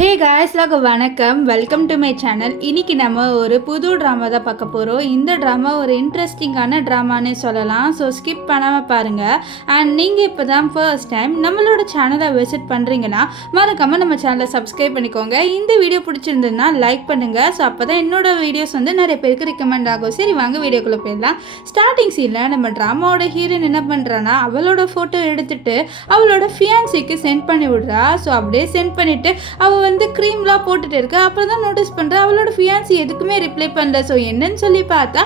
Hey guys வணக்கம், welcome to my channel. இன்றைக்கி நம்ம ஒரு புது ட்ராமா தான் பார்க்க போகிறோம். இந்த ட்ராமா ஒரு இன்ட்ரெஸ்டிங்கான ட்ராமானே சொல்லலாம். ஸோ ஸ்கிப் பண்ணாமல் பாருங்கள். அண்ட் நீங்கள் இப்போ தான் ஃபர்ஸ்ட் டைம் நம்மளோட சேனலை விசிட் பண்ணுறீங்கன்னா மறக்காமல் நம்ம சேனலை சப்ஸ்கிரைப் பண்ணிக்கோங்க. இந்த வீடியோ பிடிச்சிருந்ததுன்னா லைக் பண்ணுங்கள். ஸோ அப்போ தான் என்னோட வீடியோஸ் வந்து நிறைய பேருக்கு ரெக்கமெண்ட் ஆகும். சரி வாங்க வீடியோக்குள்ளே போயிடலாம். ஸ்டார்டிங் சீனில் நம்ம ட்ராமாவோட ஹீரோயின் என்ன பண்ணுறான்னா அவளோட ஃபோட்டோ எடுத்துகிட்டு அவளோட ஃபியான்சிக்கு சென்ட் பண்ணி விடுறா. ஸோ அப்படியே சென்ட் பண்ணிவிட்டு அவள் வந்து க்ரீம்லாம் போட்டுட்டு இருக்க. அப்புறம் தான் நோட்டீஸ் பண்ணுறா அவளோட ஃபியான்சி எதுக்குமே ரிப்ளை பண்ணல. ஸோ என்னன்னு சொல்லி பார்த்தா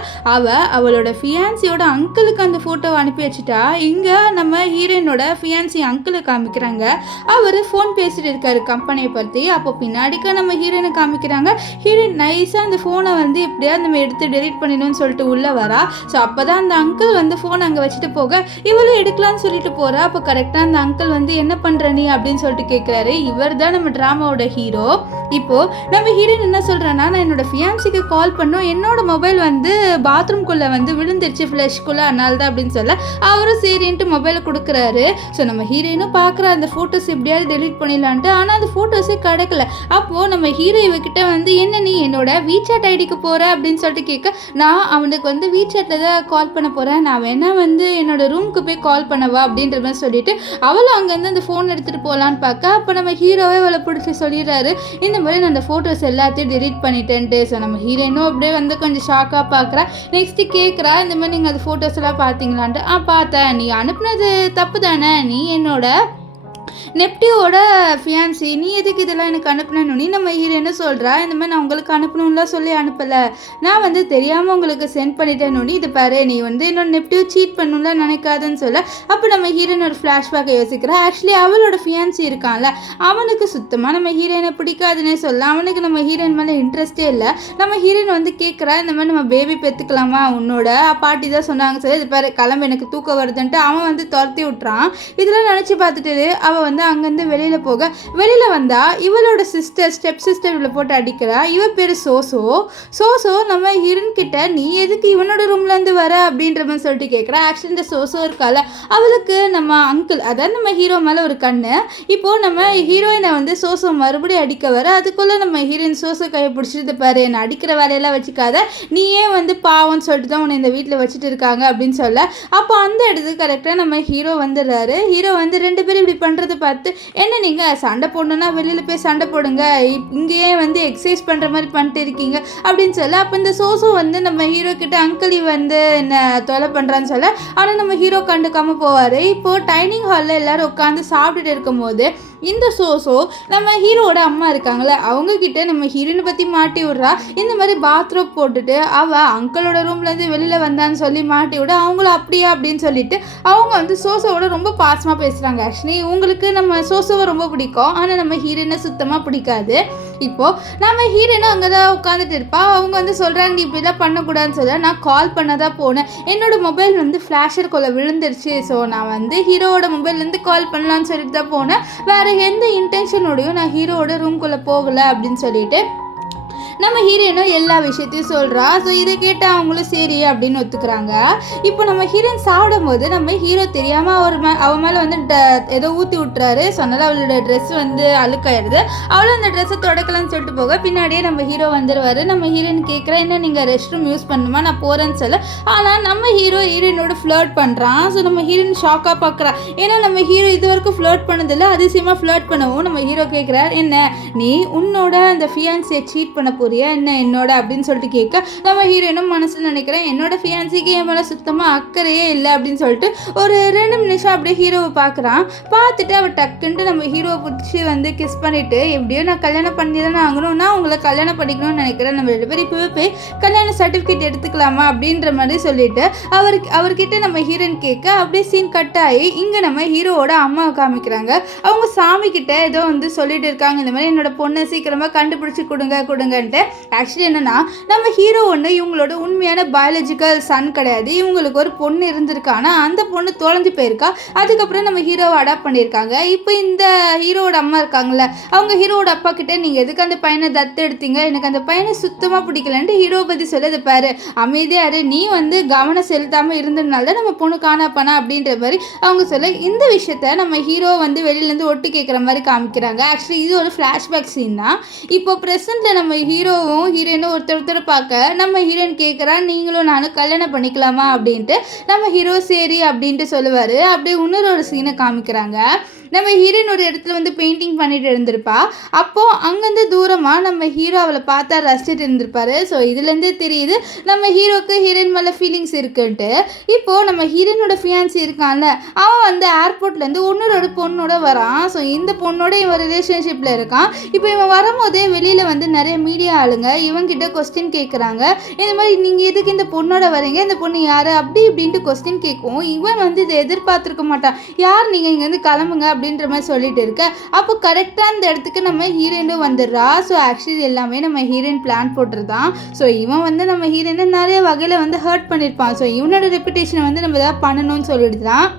அவளோட ஃபியான்சியோட அங்கிளுக்கு அந்த ஃபோட்டோவை அனுப்பி வச்சுட்டா. இங்கே நம்ம ஹீரோயினோட ஃபியான்சி அங்கிளுக்கு காமிக்கிறாங்க. அவர் ஃபோன் பேசிட்டு இருக்காரு கம்பெனியை பற்றி. அப்போ பின்னாடிக்க நம்ம ஹீரோயினை காமிக்கிறாங்க. ஹீரோயின் நைஸாக அந்த ஃபோனை வந்து எப்படியாவது நம்ம எடுத்து டெலிட் பண்ணிடணும்னு சொல்லிட்டு உள்ளே வரா. ஸோ அப்போ தான் அந்த அங்கிள் வந்து ஃபோன் அங்கே வச்சுட்டு போக இவளும் எடுக்கலான்னு சொல்லிட்டு போகிறா. அப்போ கரெக்டாக அந்த அங்கிள் வந்து என்ன பண்ணுற நீ அப்படின்னு சொல்லிட்டு கேட்குறாரு. இவர் தான் நம்ம ட்ராமாவோட ஹீரோ. இப்போ நம்ம ஹீரோயின் என்ன சொல்றேன்னா, நான் என்னோட ஃபியான்சிக்கு கால் பண்ணோம், என்னோட மொபைல் வந்து பாத்ரூம்குள்ளே வந்து விழுந்துருச்சு ஃப்ளஷ்குள்ளே, அதனால தான் அப்படின்னு சொல்ல அவரும் சரின்ட்டு மொபைலை கொடுக்குறாரு. ஸோ நம்ம ஹீரோயினும் பார்க்குற அந்த ஃபோட்டோஸ் எப்படியாவது டெலிட் பண்ணிடலான்ட்டு. ஆனால் அந்த ஃபோட்டோஸே கிடைக்கல. அப்போது நம்ம ஹீரோ இவகிட்ட வந்து என்ன நீ என்னோட வீசாட் ஐடிக்கு போகிற அப்படின்னு சொல்லிட்டு கேட்க, நான் அவனுக்கு வந்து வீசாட்டில் தான் கால் பண்ண போகிறேன், நான் வேணா வந்து என்னோட ரூமுக்கு போய் கால் பண்ணவா அப்படின்ற மாதிரி சொல்லிட்டு அவளும் அங்கேருந்து அந்த ஃபோன் எடுத்துகிட்டு போகலான்னு பார்க்க, அப்போ நம்ம ஹீரோவே அவளை பிடிச்சி சொல்லிடுறாரு இந்த மாதிரி நான் அந்த ஃபோட்டோஸ் எல்லாத்தையும் டெலிட் பண்ணிட்டேன்ட்டு. ஸோ நம்ம ஹீரோயினும் அப்படியே வந்து கொஞ்சம் ஷாக்காக பார்க்குறா. நெக்ஸ்ட்டு கேட்குறா இந்த மாதிரி நீங்கள் அந்த ஃபோட்டோஸ் எல்லாம் பார்த்தீங்களான்ட்டு. பார்த்தேன், நீ அனுப்புனது தப்பு தானே, நீ என்னோட நெப்டியோட ஃபியான்சி, நீ எதுக்கு இதெல்லாம் எனக்கு அனுப்பினு நம்ம ஹீரோ என்ன சொல்கிறா, இந்த மாதிரி நான் உங்களுக்கு அனுப்பணும்லாம் சொல்லி அனுப்பலை, நான் வந்து தெரியாமல் உங்களுக்கு சென்ட் பண்ணிட்டேன்னு. இது பாரு, நீ வந்து என்னோட நெப்டியோ சீட் பண்ணணும்லாம் நினைக்காதுன்னு சொல்ல. அப்போ நம்ம ஹீரோயின் ஒரு ஃப்ளாஷ்பேக்கை யோசிக்கிறா. ஆக்சுவலி அவளோட ஃபியான்சி இருக்கான்ல, அவனுக்கு சுத்தமாக நம்ம ஹீரோயினை பிடிக்காதுன்னே சொல்ல. அவனுக்கு நம்ம ஹீரோயின் மேலே இன்ட்ரெஸ்டே இல்லை. நம்ம ஹீரோயின் வந்து கேட்குறா இந்த மாதிரி நம்ம பேபி பெற்றுக்கலாமா, உன்னோட பாட்டி தான் சொன்னாங்க சொல்லி, இது பாரு கிளம்பு எனக்கு தூக்கம் வருதுன்ட்டு அவன் வந்து துரத்தி விட்டுறான். இதெல்லாம் நினச்சி பார்த்துட்டு அவள் வந்து அங்கேருந்து வெளியில் வந்தா இவளோட ஸ்டெப் சிஸ்டர் இவளை போட்டு அடிக்கிறா. இவ பேர் சோசோ நம்ம ஹீரோயின் கிட்ட நீ எதுக்கு இவனோட ரூம்லேருந்து வர அப்படின்ற மாதிரி சொல்லிட்டு கேட்குறா. ஆக்சுவலி இந்த சோசோ இருக்கால அவளுக்கு நம்ம அங்கிள், அதாவது நம்ம ஹீரோ மேலே ஒரு கண்ணு. இப்போது நம்ம ஹீரோயினை வந்து சோசோ மறுபடியும் அடிக்க வர, அதுக்குள்ளே நம்ம ஹீரோயின் சோசோ கையை பிடிச்சிட்டு பாரு என்னை அடிக்கிற வேலையெல்லாம் வச்சுக்காத, நீயே வந்து பாவம்னு சொல்லிட்டு தான் உன்னை இந்த வீட்டில் வச்சுட்டு இருக்காங்க அப்படின்னு சொல்ல. அப்போ அந்த இடத்துக்கு கரெக்டாக நம்ம ஹீரோ வந்துடுறாரு. ஹீரோ வந்து ரெண்டு பேரும் இப்படி பண்ணுறதை பார்த்து என்ன நீங்கள் சண்டை போடணுன்னா வெளியில் போய் சண்டை போடுங்க, இங்கேயே வந்து எக்ஸசைஸ் பண்ணுற மாதிரி பண்ணிட்டு இருக்கீங்க அப்படின்னு சொல்ல. அப்போ இந்த சோசோ வந்து நம்ம ஹீரோ கிட்ட அங்கிளி வந்து என்ன தொலை பண்ணுறான்னு சொல்ல. ஆனால் நம்ம ஹீரோ கண்டுக்காமல் போவார். இப்போது டைனிங் ஹாலில் எல்லோரும் உட்காந்து சாப்பிட்டுட்டு இருக்கும்போது இந்த சோசோ நம்ம ஹீரோட அம்மா இருக்காங்களே அவங்கக்கிட்ட நம்ம ஹீரோயினை பற்றி மாட்டி விட்றா. இந்த மாதிரி பாத்ரூம் போட்டுட்டு அவள் அங்கிளோட ரூம்லேருந்து வெளியில் வந்தான்னு சொல்லி மாட்டி விட, அவங்களும் அப்படியா அப்படின்னு சொல்லிட்டு அவங்க வந்து சோசோவோட ரொம்ப பாசமாக பேசுகிறாங்க. ஆக்சுவலி உங்களுக்கு நம்ம சோசோவை ரொம்ப பிடிக்கும், ஆனால் நம்ம ஹீரோயினை சுத்தமாக பிடிக்காது. இப்போது நம்ம ஹீரோயினும் அங்கே தான் உட்காந்துட்டு இருப்பா. அவங்க வந்து சொல்கிறாங்க இப்படிலாம் பண்ணக்கூடாதுன்னு சொல்ல, நான் கால் பண்ண தான் போனேன், என்னோட மொபைல் வந்து ஃப்ளாஷருக்குள்ளே விழுந்துருச்சு, ஸோ நான் வந்து ஹீரோவோட மொபைல்லேருந்து கால் பண்ணலான்னு சொல்லிட்டு தான் போனேன், வேறு எந்த இன்டென்ஷனோடையும் நான் ஹீரோவோட ரூம்குள்ளே போகலை அப்படின்னு சொல்லிட்டு நம்ம ஹீரோயினும் எல்லா விஷயத்தையும் சொல்கிறா. ஸோ இதை கேட்டால் அவங்களும் சரி அப்படின்னு ஒத்துக்கிறாங்க. இப்போ நம்ம ஹீரோயின் சாப்பிடும் போது நம்ம ஹீரோ தெரியாமல் அவன் மேலே வந்து ஏதோ ஊற்றி விட்டுறாரு. ஸோ அதனால் அவளோட ட்ரெஸ் வந்து அழுக்காயிடுது. அவளும் அந்த ட்ரெஸ்ஸை தொடக்கலான்னு சொல்லிட்டு போக பின்னாடியே நம்ம ஹீரோ வந்துடுவார். நம்ம ஹீரோயின் கேட்குறா என்ன நீங்கள் ரெஸ்ட் ரூம் யூஸ் பண்ணணுமா, நான் போகிறேன்னு சொல்ல. ஆனால் நம்ம ஹீரோயினோட ஃப்ளர்ட் பண்ணுறான். ஸோ நம்ம ஹீரோயின் ஷாக்காக பார்க்குறா. ஏன்னா நம்ம ஹீரோ இது வரைக்கும் ஃப்ளர்ட் பண்ணதில்லை, அதிசயமாக ஃப்ளர்ட் பண்ணவும் நம்ம ஹீரோ கேட்குறாரு என்ன நீ உன்னோட அந்த ஃபியான்சியை சீட் பண்ண போறியா என்ன என்னோட அப்படின்னு சொல்லிட்டு கேட்க, நம்ம ஹீரோயினும் மனசில் நினைக்கிறேன் என்னோட ஃபியான்சிக்கு என் மேலே சுத்தமாக அக்கறையே இல்லை அப்படின்னு சொல்லிட்டு ஒரு 2 நிமிஷம் அப்படியே ஹீரோவை பார்க்குறான். பார்த்துட்டு அவள் டக்குன்ட்டு நம்ம ஹீரோவை பிடிச்சி வந்து கிஸ் பண்ணிவிட்டு எப்படியோ நான் கல்யாணம் பண்ணி தானே ஆகணும், நான் உங்களை கல்யாணம் பண்ணிக்கணும்னு நினைக்கிறேன், நம்ம 2 பேரும் இப்போவே போய் கல்யாண சர்டிஃபிகேட் எடுத்துக்கலாமா அப்படின்ற மாதிரி சொல்லிட்டு அவர்கிட்ட நம்ம ஹீரோயின் கேட்க அப்படியே சீன் கட் ஆகி இங்கே நம்ம ஹீரோவோட அம்மாவை காமிக்கிறாங்க. அவங்க சாமி கிட்ட ஏதோ வந்து சொல்லிட்டு இருக்காங்க இந்த மாதிரி என்னோட பொண்ணை சீக்கிரமாக கண்டுபிடிச்சி கொடுங்கன்ட்டு. சொல்லிட்டு ஆக்சுவலி என்னன்னா நம்ம ஹீரோ ஒன்று இவங்களோட உண்மையான பயாலஜிக்கல் சன் கிடையாது, இவங்களுக்கு ஒரு பொண்ணு இருந்திருக்கானா அந்த பொண்ணு தொலைஞ்சு போயிருக்கா. அதுக்கப்புறம் நம்ம ஹீரோவை அடாப்ட் பண்ணியிருக்காங்க. இப்போ இந்த ஹீரோவோட அம்மா இருக்காங்கல்ல, அவங்க ஹீரோவோட அப்பா கிட்ட நீங்கள் எதுக்கு அந்த பையனை தத்து எடுத்தீங்க, எனக்கு அந்த பையனை சுத்தமாக பிடிக்கலன்ட்டு ஹீரோவை பற்றி சொல்லது பாரு, அமைதியாரு, நீ வந்து கவனம் செலுத்தாமல் இருந்ததுனால தான் நம்ம பொண்ணு காணாப்பானா அப்படின்ற மாதிரி அவங்க சொல்ல இந்த விஷயத்த நம்ம ஹீரோ வந்து வெளியிலேருந்து ஒட்டு கேட்குற மாதிரி காமிக்கிறாங்க. ஆக்சுவலி இது ஒரு ஃப்ளாஷ்பேக் சீன் தான். இப்போ ப்ரெசென்ட்டில் நம்ம ஹீரோவும் ஹீரோயினும் ஒருத்தர் பார்க்க நம்ம ஹீரோயின் கேட்குறா, நீங்களும் நானும் கல்யாணம் பண்ணிக்கலாமா அப்படின்ட்டு. நம்ம ஹீரோ சரி அப்படின்ட்டு சொல்லுவார். அப்படியே இன்னொரு ஒரு சீனை காமிக்கிறாங்க. நம்ம ஹீரோயின் ஒரு இடத்துல வந்து பெயிண்டிங் பண்ணிட்டு இருந்திருப்பா. அப்போது அங்கேருந்து தூரமாக நம்ம ஹீரோ அவளை பார்த்தா ரசிச்சுட்டு இருந்திருப்பாரு. ஸோ இதுலேருந்தே தெரியுது நம்ம ஹீரோக்கு ஹீரோயின் மேலே ஃபீலிங்ஸ் இருக்குன்ட்டு. இப்போது நம்ம ஹீரோயினோட ஃபியான்சி இருக்கான்ல, அவன் வந்து ஏர்போர்ட்லேருந்து இன்னொரு பொண்ணோட வரான். ஸோ இந்த பொண்ணோட இவன் ரிலேஷன்ஷிப்பில் இருக்கான். இப்போ இவன் வரும்போதே வெளியில் வந்து நிறைய மீடியா ஆளுங்க இவங்கிட்ட கொஸ்டின் கேட்குறாங்க. இந்த மாதிரி நீங்கள் எதுக்கு இந்த பொண்ணோட வரீங்க, இந்த பொண்ணு யார் அப்படி இப்படின்ட்டு கொஸ்டின் கேட்கும். இவன் வந்து இதை எதிர்பார்த்துருக்க மாட்டான். யார் நீங்கள் இங்கேருந்து கிளம்புங்க அப்படின்ற மாதிரி சொல்லிட்டு இருக்க. அப்போ கரெக்டாக அந்த இடத்துக்கு நம்ம ஹீரோயினும் வந்துடுறா. ஸோ ஆக்சுவலி எல்லாமே நம்ம ஹீரோயின் பிளான் போட்டுருதான். ஸோ இவன் வந்து நம்ம ஹீரோயினை நிறைய வகையில் வந்து ஹர்ட் பண்ணியிருப்பான். ஸோ இவனோட ரெப்புடேஷனை வந்து நம்ம ஏதாவது பண்ணணும்னு சொல்லிட்டு தான்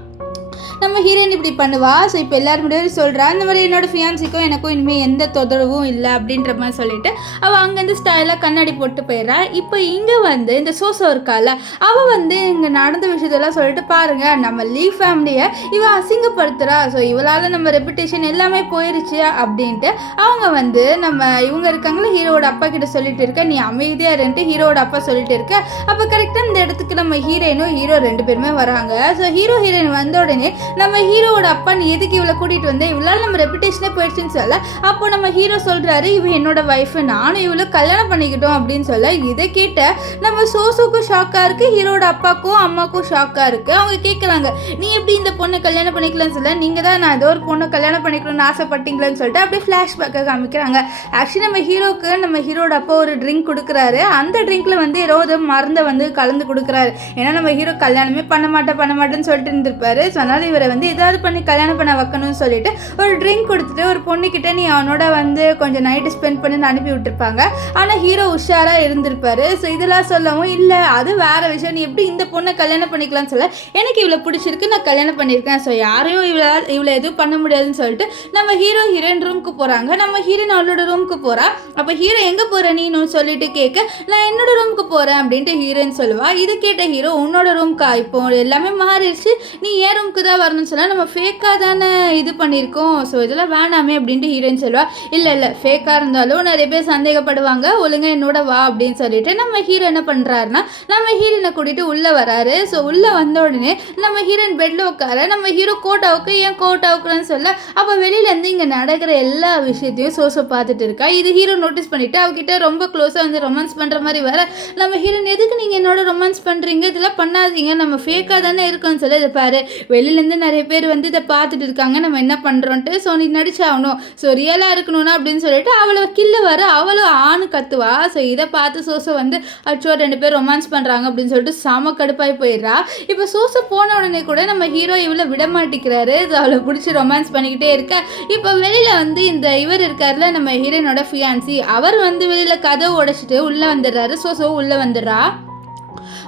நம்ம ஹீரோயின் இப்படி பண்ணுவா. ஸோ இப்போ எல்லாரும் முடியாது சொல்கிறா, இந்த மாதிரி என்னோட ஃபியான்சிக்கும் எனக்கும் இனிமேல் எந்த தொந்தரவும் இல்லை அப்படின்ற மாதிரி சொல்லிட்டு அவள் அங்கேருந்து ஸ்டைலாக கண்ணாடி போட்டு போயிடுறா. இப்போ இங்கே வந்து இந்த சோசோ இருக்கால, அவள் வந்து இங்கே நடந்த விஷயத்தெல்லாம் சொல்லிட்டு பாருங்கள், நம்ம லீவ் ஃபேமிலியை இவள் அசிங்கப்படுத்துகிறா, ஸோ இவளால் நம்ம ரெப்புடேஷன் எல்லாமே போயிருச்சு அப்படின்ட்டு அவங்க வந்து நம்ம இவங்க இருக்காங்களே ஹீரோவோட அப்பா கிட்ட சொல்லிட்டு இருக்க, நீ அமைதியாக இருந்துட்டு ஹீரோவோட அப்பா சொல்லிட்டு இருக்க. அப்போ கரெக்டாக இந்த இடத்துக்கு நம்ம ஹீரோயினும் ஹீரோ 2 பேருமே வராங்க. ஸோ ஹீரோயின் வந்த உடனே நம்ம ஹீரோவோட அப்பா நீ எதுக்கு இவளை கூட்டிகிட்டு வந்தேன், இவளால் நம்ம ரெப்புடேஷனே போயிடுச்சுன்னு சொல்ல. அப்போ நம்ம ஹீரோ சொல்கிறாரு, இவன் என்னோட ஒய்ஃபு, நானும் இவளை கல்யாணம் பண்ணிக்கிட்டோம் அப்படின்னு சொல்ல. இதை கேட்ட நம்ம சோசோக்கும் ஷாக்காக இருக்குது, ஹீரோட அப்பாவுக்கும் அம்மாவுக்கும் ஷாக்காக இருக்குது. அவங்க கேட்குறாங்க, நீ எப்படி இந்த பொண்ணை கல்யாணம் பண்ணிக்கலாம்னு சொல்ல, நீங்கள் தான் நான் ஏதோ ஒரு பொண்ணை கல்யாணம் பண்ணிக்கணும்னு ஆசைப்பட்டீங்களேன்னு சொல்லிட்டு அப்படியே ஃப்ளாஷ்பேக்கை காமிக்கிறாங்க. ஆக்சுவலி நம்ம ஹீரோக்கு நம்ம ஹீரோட அப்பா ஒரு ட்ரிங்க் கொடுக்குறாரு. அந்த ட்ரிங்க்கில் வந்து ஏதோ மருந்தை வந்து கலந்து கொடுக்குறாரு. ஏன்னா நம்ம ஹீரோ கல்யாணமே பண்ண மாட்டேன்னு சொல்லிட்டு இருந்திருப்பாரு. ஸோ அதனால் இவரை வந்து ஏதாவது பண்ணி கல்யாணம் பண்ண வைக்கணும்னு சொல்லிட்டு ஒரு ட்ரிங்க் கொடுத்துட்டு ஒரு பொண்ணுக்கிட்ட நீ அவனோட வந்து கொஞ்சம் நைட்டு ஸ்பெண்ட் பண்ணி அனுப்பி விட்டுருப்பாங்க. ஆனால் ஹீரோ உஷாராக இருந்திருப்பாரு. ஸோ இதெல்லாம் சொல்லவும் இல்லை அது வேறு விஷயம், நீ எப்படி இந்த பொண்ணை கல்யாணம் பண்ணிக்கலாம்னு சொல்ல, எனக்கு இவ்வளோ பிடிச்சிருக்கு நான் கல்யாணம் பண்ணியிருக்கேன், ஸோ யாரையும் இவ்வளோ எதுவும் பண்ண முடியாதுன்னு சொல்லிட்டு நம்ம ஹீரோயின் ரூமுக்கு போகிறாங்க. நம்ம ஹீரோயின் அவளோட ரூமுக்கு போகிறா. அப்போ ஹீரோ எங்கே போகிற நீன்னு சொல்லிட்டு கேட்க, நான் என்னோட ரூமுக்கு போகிறேன் அப்படின்ட்டு ஹீரோயின் சொல்லுவா. இது கேட்ட ஹீரோ, உன்னோட ரூம்க்கா, இப்போ எல்லாமே மாறிடுச்சு, நீ ஏன் ரூமுக்கு தான் வரணும்னு சொன்னால் நம்ம ஃபேக்காக தானே இது பண்ணியிருக்கோம், ஸோ இதெல்லாம் வேணாமே அப்படின்ட்டு ஹீரோயின் சொல்லுவா. இல்லை ஃபேக்காக இருந்தாலும் நிறைய பேர் சந்தேகப்படுவாங்க, ஒழுங்காக என்னோட வா அப்படின்னு சொல்லிட்டு நம்ம ஹீரோ என்ன பண்ணுறாருன்னா நம்ம ஹீரோயினை கூட்டிகிட்டு உள்ளே வராரு. ஸோ உள்ளே வந்த உடனே நம்ம ஹீரோயின் பெட்டில் உட்கார, நம்ம ஹீரோ கோட் அவுக்கு ஏன் கோட் அவுக்குறன்னு சொல்ல, அப்போ வெளியிலேருந்து இங்கே நடக்கிற எல்லா விஷயத்தையும் சோசோ பார்த்துட்டு இருக்கா. இது ஹீரோ நோட்டீஸ் பண்ணிவிட்டு அவகிட்ட ரொம்ப க்ளோஸாக வந்து ரொமான்ஸ் பண்ணுற மாதிரி வர, நம்ம ஹீரோயின் எதுக்கு நீங்கள் என்னோட ரொமான்ஸ் பண்ணுறீங்க, இதெல்லாம் பண்ணாதீங்க, நம்ம ஃபேக்காக தானே இருக்கோன்னு சொல்லி இதை பாரு, வெளியிலேருந்து நிறைய பேர் வந்து இதை பார்த்துட்டு இருக்காங்க, நம்ம என்ன பண்ணுறோன்ட்டு, ஸோ நீ நடிச்சாகணும், ஸோ ரியலாக இருக்கணும்னா அப்படின்னு சொல்லிட்டு அவளை கில்ல வர அவளும் ஆணு கத்துவா. ஸோ இதை பார்த்து சோசோ வந்து அச்சோ 2 பேர் ரொமான்ஸ் பண்ணுறாங்க அப்படின்னு சொல்லிட்டு செம கடுப்பாகி போயிடுறா. இப்போ சோசோ போன உடனே கூட நம்ம ஹீரோ இவளை விட மாட்டேங்கிறாரு. ஸோ அவளை பிடிச்சி ரொமான்ஸ் பண்ணிக்கிட்டே இருக்க. இப்போ வெளியில் வந்து இந்த இவர் இருக்கார்ல நம்ம ஹீரோயினோட ஃபியான்சி, அவர் வந்து வெளியில் கதவை உடைச்சிட்டு உள்ளே வந்துடுறாரு. சோசோ உள்ளே வந்துடுறா.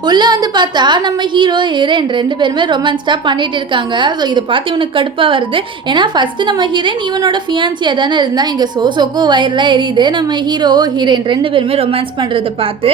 உள்ளே வந்து பார்த்தா நம்ம ஹீரோ ஹீரோயின் 2 பேருமே ரொமான்ஸ்டாக பண்ணிட்டு இருக்காங்க. ஸோ இதை பார்த்து இவனுக்கு கடுப்பாக வருது. ஏன்னா ஃபஸ்ட்டு நம்ம ஹீரோயின் இவனோட ஃபியான்சியாக தானே இருந்தால், இங்கே சோசோக்கும் வயரெலாம் எரியுது. நம்ம ஹீரோயின் 2 பேருமே ரொமான்ஸ் பண்ணுறதை பார்த்து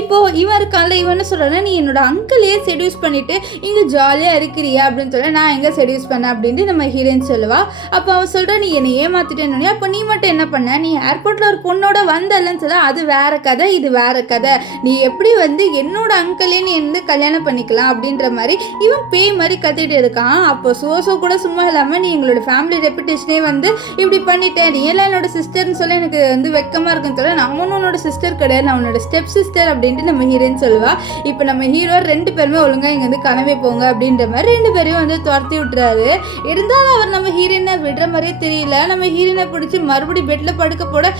இப்போது இவன் இருக்கான்ல, இவன் என்ன சொல்கிறான்னா, நீ என்னோட அங்கிளையே செடியூஸ் பண்ணிவிட்டு இங்கே ஜாலியாக இருக்கிறியா அப்படின்னு சொல்ல, நான் எங்கே செடியூஸ் பண்ணேன் அப்படின்ட்டு நம்ம ஹீரோயின் சொல்லுவா. அப்போ அவன் சொல்கிறா, நீ என்னை ஏமாற்றிட்டேன்னு. அப்போ நீ மட்டும் என்ன பண்ண, நீ ஏர்போர்ட்டில் ஒரு பொண்ணோட வந்தல்லன்னு சொல்ல, அது வேறு கதை, இது வேறு கதை, நீ எப்படி வந்து என்னோட அங்கிள் நீ இருந்து கல்யாணம் பண்ணிக்கலாம் அப்படின்ற மாதிரி இவன் பேய் மாதிரி கத்திட்டு இருக்கான். அப்போ சோசோ கூட சும்மா இல்லாமல், நீ எங்களோட ஃபேமிலி ரெப்புடேஷனே வந்து இப்படி பண்ணிட்டேன், நீ எல்லாம் என்னோட சிஸ்டர்னு சொல்ல எனக்கு வந்து வெக்கமாக இருக்குன்னு சொல்ல, நான் உன்னோட சிஸ்டர் கிடையாது, நான் உன்னோட ஸ்டெப் சிஸ்டர் அப்படின்ட்டு நம்ம ஹீரோன்னு சொல்லுவா. இப்போ நம்ம ஹீரோ 2 பேருமே ஒழுங்காக இங்கே வந்து கனவே போங்க அப்படின்ற மாதிரி 2 பேரையும் வந்து துரத்தி விட்டுறாரு. இருந்தாலும் அவர் நம்ம ஹீரோயினை விடுற மாதிரியே தெரியல. நம்ம ஹீரோயினை பிடிச்சி மறுபடியும் பெட்டில் படுக்க போட,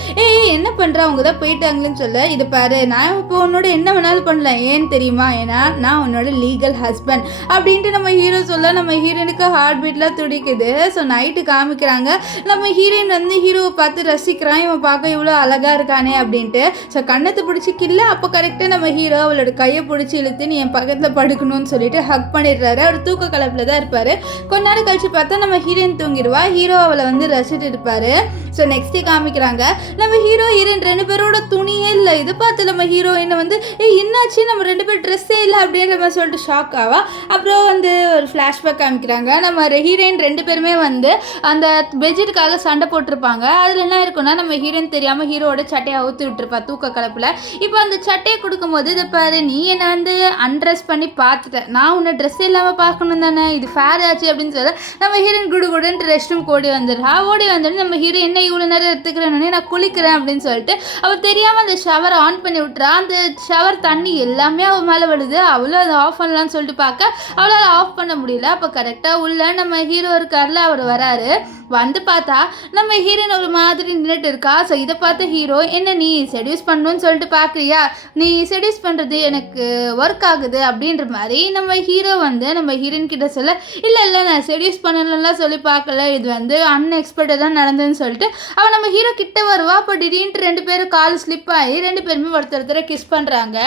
என்ன பண்ணுறா அவங்க தான் போயிட்டாங்களேன்னு சொல்ல, இது பாரு நான் இப்போ உன்னோட என்ன வேணாலும் பண்ணல, ஏன்னு தெரியுமா, தெரியுமா, ஏன்னா நான் உன்னோட லீகல் ஹஸ்பண்ட் அப்படின்ட்டு நம்ம ஹீரோ சொல்ல நம்ம ஹீரோனுக்கு ஹார்ட் பீட்லாம் துடிக்குது. ஸோ நைட்டு காமிக்கிறாங்க, நம்ம ஹீரோயின் வந்து ஹீரோவை பார்த்து ரசிக்கிறான், இவன் பார்க்க இவ்வளோ அழகாக இருக்கானே அப்படின்ட்டு. ஸோ கண்ணத்தை பிடிச்சி கில்ல. அப்போ கரெக்டாக நம்ம ஹீரோ அவளோட கையை பிடிச்சி இழுத்து நீ என் பக்கத்தில் படுக்கணும்னு சொல்லிட்டு ஹக் பண்ணிடுறாரு. அவர் தூக்க கலப்பில் தான் இருப்பார். கொஞ்ச நேரம் கழிச்சு பார்த்தா நம்ம ஹீரோயின் தூங்கிடுவா, ஹீரோ அவளை வந்து ரசிச்சுட்டு இருப்பார். ஸோ நெக்ஸ்ட் டே காமிக்கிறாங்க, நம்ம ஹீரோ ஹீரோயின் 2 பேரோட துணியே இல்லை. இது பார்த்து நம்ம ஹீரோயினை வந்து என்னாச்சு, நம்ம 2 பேர் ட்ரெஸ்ஸே இல்லை அப்படின்ற மாதிரி சொல்லிட்டு ஷாக் ஆவா. அப்புறம் வந்து ஒரு ஃப்ளாஷ்பேக் காமிக்கிறாங்க, நம்ம ஹீரோயின் 2 பேருமே வந்து அந்த பெட்ஷீட்டுக்காக சண்டை போட்டிருப்பாங்க. அதில் என்ன இருக்குன்னா, நம்ம ஹீரோயின் தெரியாமல் ஹீரோட சட்டையை அவுத்து விட்டுருப்பா தூக்க கலப்பில். இப்போ அந்த சட்டையை கொடுக்கும்போது இதை பாரு, நீ என்னை வந்து அன்ட்ரெஸ் பண்ணி பார்த்துட்டேன், நான் உன்னை ட்ரெஸ் இல்லாமல் பார்க்கணும் தானே, இது ஃபேர் ஆச்சு அப்படின்னு சொல்ல நம்ம ஹீரோயின் குடுன்ட்டு ரெஸ்ட் ரூம் ஓடி வந்துடுறா. ஓடி வந்தோடனே நம்ம ஹீரோ என்ன இவ்வளோ நேரம் எடுத்துக்கிறேன்னு, நான் குளிக்கிறேன் அப்படின்னு சொல்லிட்டு அவள் தெரியாமல் அந்த ஷவரை ஆன் பண்ணி விட்டுறா. அந்த ஷவர் தண்ணி எல்லாமே அவள் மேலே விடுது. அவளும் அதை ஆஃப் பண்ணலான்னு சொல்லிட்டு பார்க்க அவளால் ஆஃப் பண்ண முடியல. அப்போ கரெக்டாக உள்ள நம்ம ஹீரோ இருக்கார்ல, அவர் வராரு. வந்து பார்த்தா நம்ம ஹீரோயின் ஒரு மாதிரி நின்றுட்டு இருக்கா. ஸோ இதை பார்த்த ஹீரோ, என்ன நீ செடியூஸ் பண்ணணும்னு சொல்லிட்டு பார்க்குறியா, நீ செடியூஸ் பண்ணுறது எனக்கு ஒர்க் ஆகுது அப்படின்ற மாதிரி நம்ம ஹீரோ வந்து நம்ம ஹீரோயின் கிட்ட சொல்ல, இல்லை நான் செடியூஸ் பண்ணலாம் சொல்லி பார்க்கல, இது வந்து அன்எக்ஸ்பெக்டட் தான் நடந்ததுன்னு சொல்லிட்டு அவன் நம்ம ஹீரோ கிட்ட வருவா. அப்போ திடீர்னு 2 பேரும் கால் ஸ்லிப் ஆகி 2 பேருமே ஒருத்தர் கிஸ் பண்ணுறாங்க.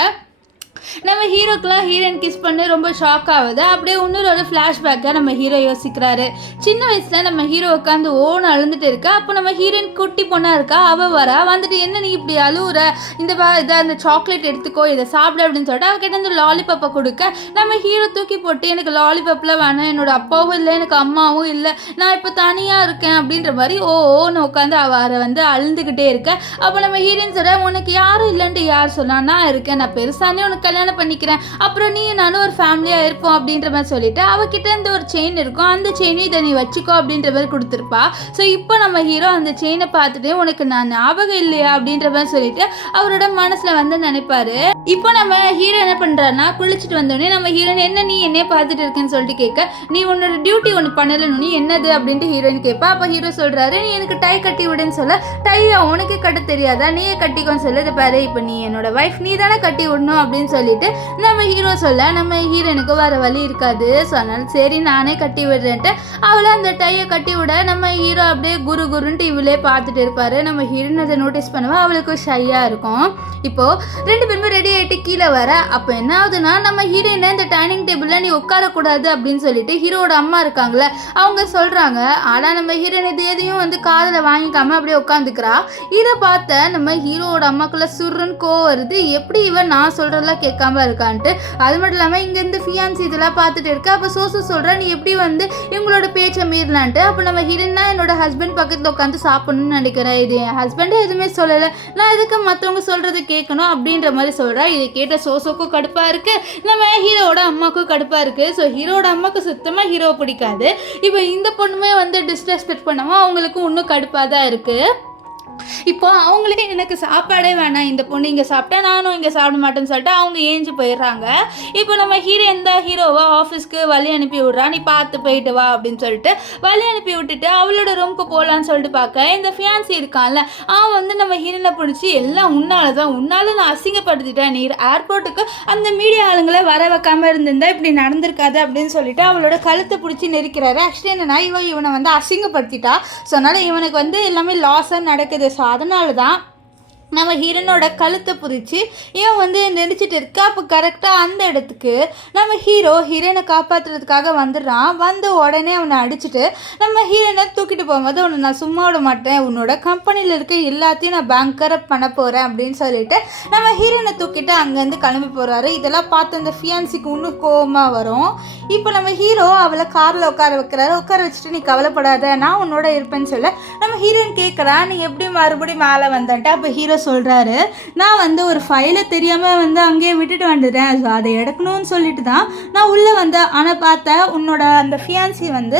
நம்ம ஹீரோக்கெலாம் ஹீரோயின் கிஸ் பண்ணி ரொம்ப ஷாக் ஆகுது. அப்படியே இன்னொரு ஃப்ளாஷ்பேக்கை நம்ம ஹீரோ யோசிக்கிறாரு. சின்ன வயசில் நம்ம ஹீரோ உட்காந்து ஓன்னு அழுந்துட்டு இருக்கா. அப்போ நம்ம ஹீரோயின் குட்டி பொண்ணாக இருக்கா, அவள் வரா. வந்துட்டு என்ன நீ இப்படி அழுவுற, இதை அந்த சாக்லேட் எடுத்துக்கோ, இதை சாப்பிட அப்படின்னு சொல்லிட்டு அவகிட்ட இந்த லாலிபப்பை கொடுக்க நம்ம ஹீரோ தூக்கி போட்டு, எனக்கு லாலிபப்பில் வேணாம், என்னோட அப்பாவும் இல்லை, எனக்கு அம்மாவும் இல்லை, நான் இப்போ தனியாக இருக்கேன் அப்படின்ற மாதிரி ஓன்னு உட்காந்து அவரை வந்து அழுந்துக்கிட்டே இருக்க. அப்போ நம்ம ஹீரோயின் சொல்கிற, உனக்கு யாரும் இல்லைன்ட்டு யார் சொன்னா, நான் இருக்கேன், நான் பெருசானே உனக்கு கல்யாணம் பண்ணிக்கிறேன், அப்புறம் நீ நானும் ஒரு ஃபேமிலியாக இருப்போம் அப்படின்ற மாதிரி சொல்லிட்டு அவகிட்ட இருந்து ஒரு செயின் இருக்கும், அந்த செயினும் இதை நீ வச்சுக்கோ அப்படின்ற மாதிரி கொடுத்துருப்பா. ஸோ இப்போ நம்ம ஹீரோ அந்த செயினை பார்த்துட்டு, உனக்கு நான் ஞாபகம் இல்லையா அப்படின்ற மாதிரி சொல்லிட்டு அவரோட மனசில் வந்து நினைப்பாரு. இப்போ நம்ம ஹீரோ என்ன பண்ணுறாருன்னா, குளிச்சுட்டு வந்தோடனே நம்ம ஹீரோயின் என்ன நீ என்னையே பார்த்துட்டு இருக்கேன்னு சொல்லிட்டு கேட்க, நீ உன்னோட டியூட்டி ஒன்று பண்ணலன்னு, நீ என்னது அப்படின்ட்டு ஹீரோயின் கேட்பா. அப்போ ஹீரோ சொல்கிறாரு, நீ எனக்கு டை கட்டி விடுன்னு சொல்ல, டையா உனக்கு கட்ட தெரியாதா, நீயே கட்டிக்கோன்னு சொல்லுது பாரு, இப்போ நீ என்னோட ஒய்ஃப், நீ தானே கட்டி விடணும் அப்படின்னு சொல்லிட்டு நம்ம ஹீரோ சொல்ல, நம்ம ஹீரோனுக்கு வர வழி இருக்காது. ஸோ அதனால சரி நானே கட்டி விடுறேன்ட்டு அவளை அந்த டையை கட்டி விட நம்ம ஹீரோ அப்படியே குருன்ட்டு இவளே பார்த்துட்டு இருப்பாரு. நம்ம ஹீரோயின் அதை நோட்டீஸ் பண்ணுவா, அவளுக்கு ஷையாக இருக்கும். இப்போது 2 பேருமே ரெடி ஆகிட்டு கீழே வர, அப்போ என்ன ஆகுதுன்னா, நம்ம ஹீரோயினை இந்த டைனிங் டேபிளில் நீ உட்காரக்கூடாது அப்படின்னு சொல்லிட்டு ஹீரோட அம்மா இருக்காங்களே அவங்க சொல்கிறாங்க. ஆனால் நம்ம ஹீரோயின் இது எதையும் வந்து காதில் வாங்கிக்காமல் அப்படியே உட்காந்துக்கிறா. இதை பார்த்த நம்ம ஹீரோட அம்மாக்குள்ள சுருன்னு கோவம் வருது, எப்படி இவன் நான் சொல்கிறதெல்லாம் கேட்காம இருக்கான்ட்டு. அது மட்டும் இல்லாமல் இங்கேருந்து ஃபியான்சி இதெல்லாம் பார்த்துட்டு இருக்கா. அப்போ சோசு சொல்கிறா, நீ எப்படி வந்து இவங்களோட பேச்சை மீறலான்ட்டு. அப்போ நம்ம ஹீரோயின்னா என்னோட ஹஸ்பண்ட் பக்கத்தில் உட்காந்து சாப்பிடணும்னு நினைக்கிறேன், இது என் ஹஸ்பண்டே எதுவுமே சொல்லலை, நான் எதுக்கு மற்றவங்க சொல்கிறது கேட்கணும் அப்படின்ற மாதிரி சொல்கிறா. இதை கேட்ட சோசோக்கும் கடுப்பாக இருக்குது, நம்ம ஹீரோவோட அம்மாவுக்கும் கடுப்பாக இருக்குது. ஸோ ஹீரோட அம்மாவுக்கு சுத்தமாக ஹீரோவை பிடிக்காது. இப்போ இந்த பொண்ணுமே வந்து டிஸ்ரெஸ்பெக்ட் பண்ணாமல் அவங்களுக்கும் இன்னும் கடுப்பாக தான் இருக்குது. இப்போ அவங்களே எனக்கு சாப்பாடே வேணாம், இந்த பொண்ணு இங்கே சாப்பிட்டா நானும் இங்கே சாப்பிட மாட்டேன்னு சொல்லிட்டு அவங்க ஏஞ்சி போயிடுறாங்க. இப்போ நம்ம ஹீரோவா ஆஃபீஸ்க்கு வழி அனுப்பி விட்றா, நீ பார்த்து போயிட்டு வா அப்படின்னு சொல்லிட்டு வழி அனுப்பி விட்டுட்டு அவளோட ரூமுக்கு போகலான்னு சொல்லிட்டு பார்க்க, இந்த ஃபியான்சி இருக்கான்ல அவன் வந்து நம்ம ஹீரோனை பிடிச்சி, எல்லாம் உன்னால நான் அசிங்கப்படுத்திட்டேன், நீ ஏர்போர்ட்டுக்கு அந்த மீடியா ஆளுங்களை வர வைக்காமல் இருந்திருந்தா இப்படி நடந்திருக்காது அப்படின்னு சொல்லிட்டு அவளோட கழுத்தை பிடிச்சி நெரிக்கிறாரு. ஆக்சுவலி என்னன்னா, இவனை வந்து அசிங்கப்படுத்திட்டா. ஸோ அதனால் இவனுக்கு வந்து எல்லாமே லாஸாக நடக்குது. ஸோ அதனால தான் நம்ம ஹீரோனோட கழுத்தை பிடிச்சி இவன் வந்து நெரிச்சிட்டு இருக்கா. அப்போ கரெக்டாக அந்த இடத்துக்கு நம்ம ஹீரோனை காப்பாற்றுறதுக்காக வந்துடுறான். வந்து உடனே அவனை அடிச்சுட்டு நம்ம ஹீரோனை தூக்கிட்டு போகும்போது, உன்னை நான் சும்மா விட மாட்டேன், உன்னோட கம்பெனியில் இருக்க எல்லாத்தையும் நான் பேங்கரப்ட் பண்ண போகிறேன் அப்படின்னு சொல்லிட்டு நம்ம ஹீரோனை தூக்கிட்டு அங்கேருந்து கிளம்பி போகிறாரு. இதெல்லாம் பார்த்து அந்த ஃபியான்சிக்கு இன்னும் கோவமாக வரும். இப்போ நம்ம ஹீரோ அவளை காரில் உட்கார வைக்கிறாரு. உட்கார வச்சுட்டு, நீ கவலைப்படாத, நான் உன்னோட இருப்பேன்னு சொல்ல நம்ம ஹீரோயின் கேட்குறா, நீ எப்படி மறுபடியும் மேலே வந்தன்ட்டு. அப்போ ஹீரோ சொல்கிறாரு, நான் வந்து ஒரு ஃபைலை தெரியாமல் வந்து அங்கேயே விட்டுட்டு வந்துடுறேன், ஸோ அதை எடுக்கணும்னு சொல்லிட்டு தான் நான் உள்ளே வந்தேன். ஆனால் பார்த்தேன் உன்னோட அந்த ஃபியான்சி வந்து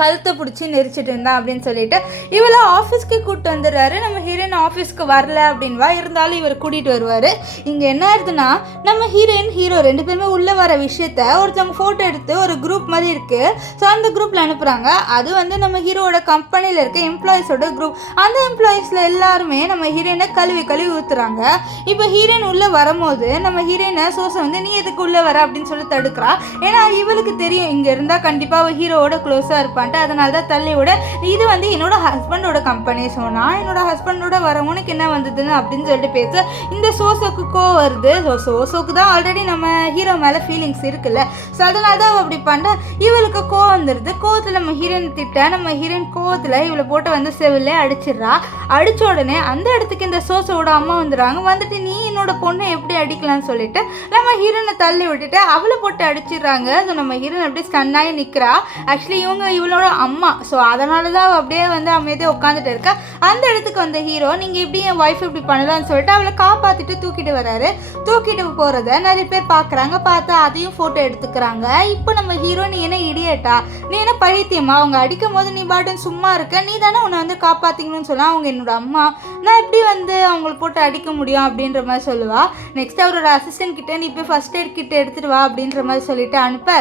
கழுத்தை பிடிச்சி நெரிச்சிட்டு இருந்தான் அப்படின்னு சொல்லிட்டு இவளை ஆஃபீஸ்க்கு கூப்பிட்டு வந்துடுறாரு. நம்ம ஹீரோயின் ஆஃபீஸ்க்கு வரல அப்படின்வா, இருந்தாலும் இவர் கூட்டிகிட்டு வருவார். இங்கே என்ன ஆகுதுன்னா நம்ம ஹீரோயின் ஹீரோ 2 பேருமே உள்ளே வர விஷயத்த ஒருத்தவங்க ஃபோட்டோ எடுத்து ஒரு குரூப் மாதிரி இருக்குது. ஸோ அந்த குரூப்பில் அனுப்புகிறாங்க. அது வந்து நம்ம ஹீரோவோட கம்பெனியில் இருக்க எம்ப்ளாயீஸோட குரூப். அந்த எம்ப்ளாயீஸில் எல்லாருமே நம்ம ஹீரோயினை கழுவி ஊற்றுறாங்க. இப்போ ஹீரோயின் உள்ளே வரும்போது நம்ம ஹீரோயினை சோசை வந்து நீ எதுக்கு உள்ளே வர அப்படின்னு சொல்லி தடுக்கிறா. ஏன்னா இவளுக்கு தெரியும் இங்கே இருந்தால் கண்டிப்பாக அவள் ஹீரோவோட க்ளோஸாக இருப்பான்ட்டு. அதனால தான் தள்ளி விட, இது வந்து என்னோட ஹஸ்பண்டோட கம்பெனி, ஸோ நான் என்னோட ஹஸ்பண்டோட வர உனக்கு என்ன வந்ததுன்னு அப்படின்னு சொல்லிட்டு பேச இந்த சோசோக்கு கோவம் வருது. ஸோ சோசோக்கு தான் ஆல்ரெடி நம்ம ஹீரோ மேலே ஃபீலிங்ஸ் இருக்குல்ல, ஸோ அதனால தான் அவள் அப்படி பண்ண இவளுக்கு கோவம் வந்துடுது. கோவத்தில் நம்ம ஹீரோயின் திட்ட, நம்ம ஹீரோயின் கோவத்தில் இவளை போட்டு வந்து செவிலே அடிச்சிடுறா. அடித்த உடனே அந்த இடத்துக்கு இந்த சோசோட அம்மா வந்துடுறாங்க. வந்துட்டு நீ என்னோட பொண்ணை எப்படி அடிக்கலாம்னு சொல்லிட்டு நம்ம ஹீரோனை தள்ளி விட்டுட்டு அவளை போட்டு அடிச்சிடுறாங்க. ஸோ நம்ம ஹீரோயின் அப்படியே ஸ்டன்னாகி நிற்கிறா. ஆக்சுவலி இவளோட அம்மா, ஸோ அதனால தான் அவள் அப்படியே வந்து அமைதியாக உட்காந்துட்டு இருக்கா. அந்த இடத்துக்கு வந்த ஹீரோ நீங்கள் இப்படி என் ஒய்ஃப் இப்படி பண்ணலான்னு சொல்லிட்டு அவளை காப்பாற்றிட்டு தூக்கிட்டு வராரு. தூக்கிட்டு போகிறத நிறைய பேர் பார்க்குறாங்க. பார்த்தா அதையும் ஃபோட்டோ எடுத்துக்கிறாங்க. இப்போ நம்ம ஹீரோ நீ என்ன இடியட்டா, நீ என்ன பைத்தியமா, அவங்க அடிக்கும் போது நீ பாட்டுன்னு சும்மா இருக்க, நீ தானே உன்னை வந்து காப்பாற்றிக்கணும்னு சொல்லலாம். அவங்க என்னோட அம்மா, நான் எப்படி வந்து அவங்கள போட்டு அடிக்க முடியும் அப்படின்ற மாதிரி சொல்லுவா. நெக்ஸ்ட் அவரோட அசிஸ்டன்ட் கிட்டே நீ போய் ஃபஸ்ட் எய்ட் கிட்ட எடுத்துகிட்டு வா அப்படின்ற மாதிரி சொல்லிட்டு அனுப்ப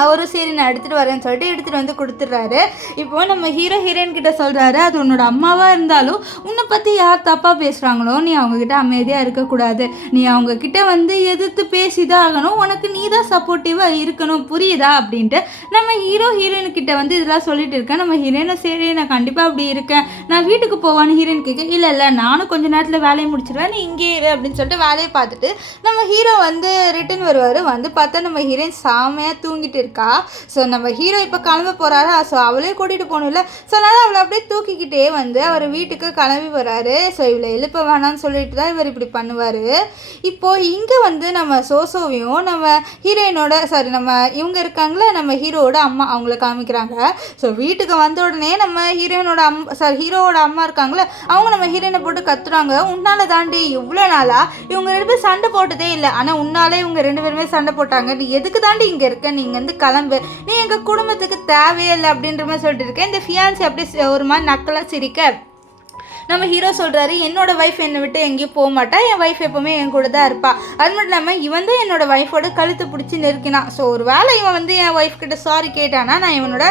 அவரும் சரி நான் எடுத்துகிட்டு வரேன்னு சொல்லிட்டு எடுத்துகிட்டு வந்து கொடுத்துட்றாரு. இப்போது நம்ம ஹீரோயின் கிட்ட சொல்கிறாரு, அது உன்னோட அம்மாவாக இருந்தாலும் உன்னை பற்றி யார் தப்பாக பேசுகிறாங்களோ நீ அவங்கக்கிட்ட அமைதியாக இருக்கக்கூடாது, நீ அவங்கக்கிட்ட வந்து எதிர்த்து பேசி தான் ஆகணும், உனக்கு நீ தான் சப்போர்ட்டிவாக இருக்கணும், புரியுதா அப்படின்ட்டு நம்ம ஹீரோயின்கிட்ட வந்து இதெல்லாம் சொல்லிட்டு இருக்கேன். நம்ம ஹீரோயினை சரி நான் கண்டிப்பாக அப்படி இருக்கேன், நான் வீட்டுக்கு போவான்னு ஹீரோயின் கேட்க, இல்லை நானும் கொஞ்சம் நேரத்தில் வேலையை முடிச்சிடுவேன், நீ இங்கே இரு அப்படின்னு சொல்லிட்டு வேலையை பார்த்துட்டு நம்ம ஹீரோ வந்து ரிட்டன் வருவார். வந்து பார்த்தா நம்ம ஹீரோயின் சாமையாக தூங்கிட்டு இருக்கா. ஸோ நம்ம ஹீரோ இப்போ கிளம்ப போகிறாரா, ஸோ அவளே கூட்டிகிட்டு போகணும்ல, ஸோ அதனால் அவளை அப்படியே தூக்கிக்கிட்டே வந்து அவர் வீட்டுக்கு கிளம்பி வராரு. ஸோ இவளை எழுப்ப வேணான்னு சொல்லிட்டு தான் இவர் இப்படி பண்ணுவார். இப்போது இங்கே வந்து நம்ம சோசோவையும் நம்ம ஹீரோயினோட நம்ம இவங்க இருக்காங்களே நம்ம ஹீரோவோட அம்மா அவங்கள காமிக்கிறாங்க. ஸோ வீட்டுக்கு வந்த உடனே நம்ம ஹீரோவோட அம்மா இருக்காங்களே அவங்க நம்ம ஹீரோயினை போட்டு கத்துறாங்க. உன்னால தாண்டி இவ்வளோ நாளாக இவங்க 2 பேரும் சண்டை போட்டதே இல்லை, ஆனால் உன்னாலே இவங்க 2 பேருமே சண்டை போட்டாங்க, நீ எதுக்கு தாண்டி இங்கே இருக்க, நீங்கள் வந்து கிளம்பு, நீ எங்கள் குடும்பத்துக்கு தேவையே இல்லை அப்படின்ற மாதிரி சொல்லிட்டு இருக்கேன். இந்த ஃபியான்சி அப்படியே ஒரு மாதிரி நக்கலாக சிரிக்க நம்ம ஹீரோ சொல்கிறாரு, என்னோட ஒய்ஃப் என்னை விட்டு எங்கேயும் போக மாட்டா, என் ஒய்ஃப் எப்போவுமே என் கூட தான் இருப்பா, அது மட்டும் இல்லாமல் இவன் தான் என்னோட ஒய்ஃபோட கழுத்து பிடிச்சி நெருக்கினான், ஸோ ஒரு வேளை இவன் வந்து என் ஒய்ஃப் கிட்ட சாரி கேட்டானா நான் இவனோட